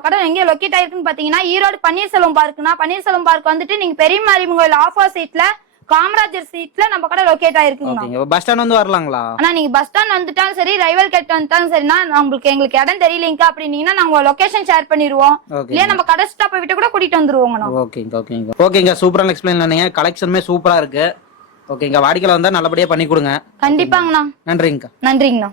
கடை எங்க லொக்கேட் ஆயிருக்குன்னு பாத்தீங்கன்னா ஈரோடு பன்னீர்செல்வம் பார்க்குனா. பன்னீர்செல்வம் பார்க் வந்துட்டு நீங்க பெரிய மாரியம்மன் கோயில் ஆப்போசிட்ல காமராஜர் சீட்ல நம்ம கடை லொகேட் ஆயிருக்குங்க. பஸ் ஸ்டாண்ட் வந்து வரலாங்களா? ஆனா நீங்க பஸ் ஸ்டாண்ட் வந்துட்டாலும் சரி, ரயில்வே கேட் வந்துட்டாலும் சரினா எங்களுக்கு இடம் தெரியலங்க அப்படின்னீங்கன்னா நாங்க லொகேஷன் ஷேர் பண்ணிடுவோம். இல்ல நம்ம கடை ஸ்டாப்பை விட்டு கூட கூட்டிட்டு வந்துருவோங்க. ஓகேங்க. சூப்பரா எக்ஸ்பிளைன் பண்ணீங்க. கலெக்ஷனுமே சூப்பரா இருக்கு. ஓகேங்க. வாடிக்கையாளர் வந்தா நல்லபடியா பண்ணி கொடுங்க. கண்டிப்பாங்கண்ணா. நன்றிங்கக்கா. நன்றிங்கண்ணா.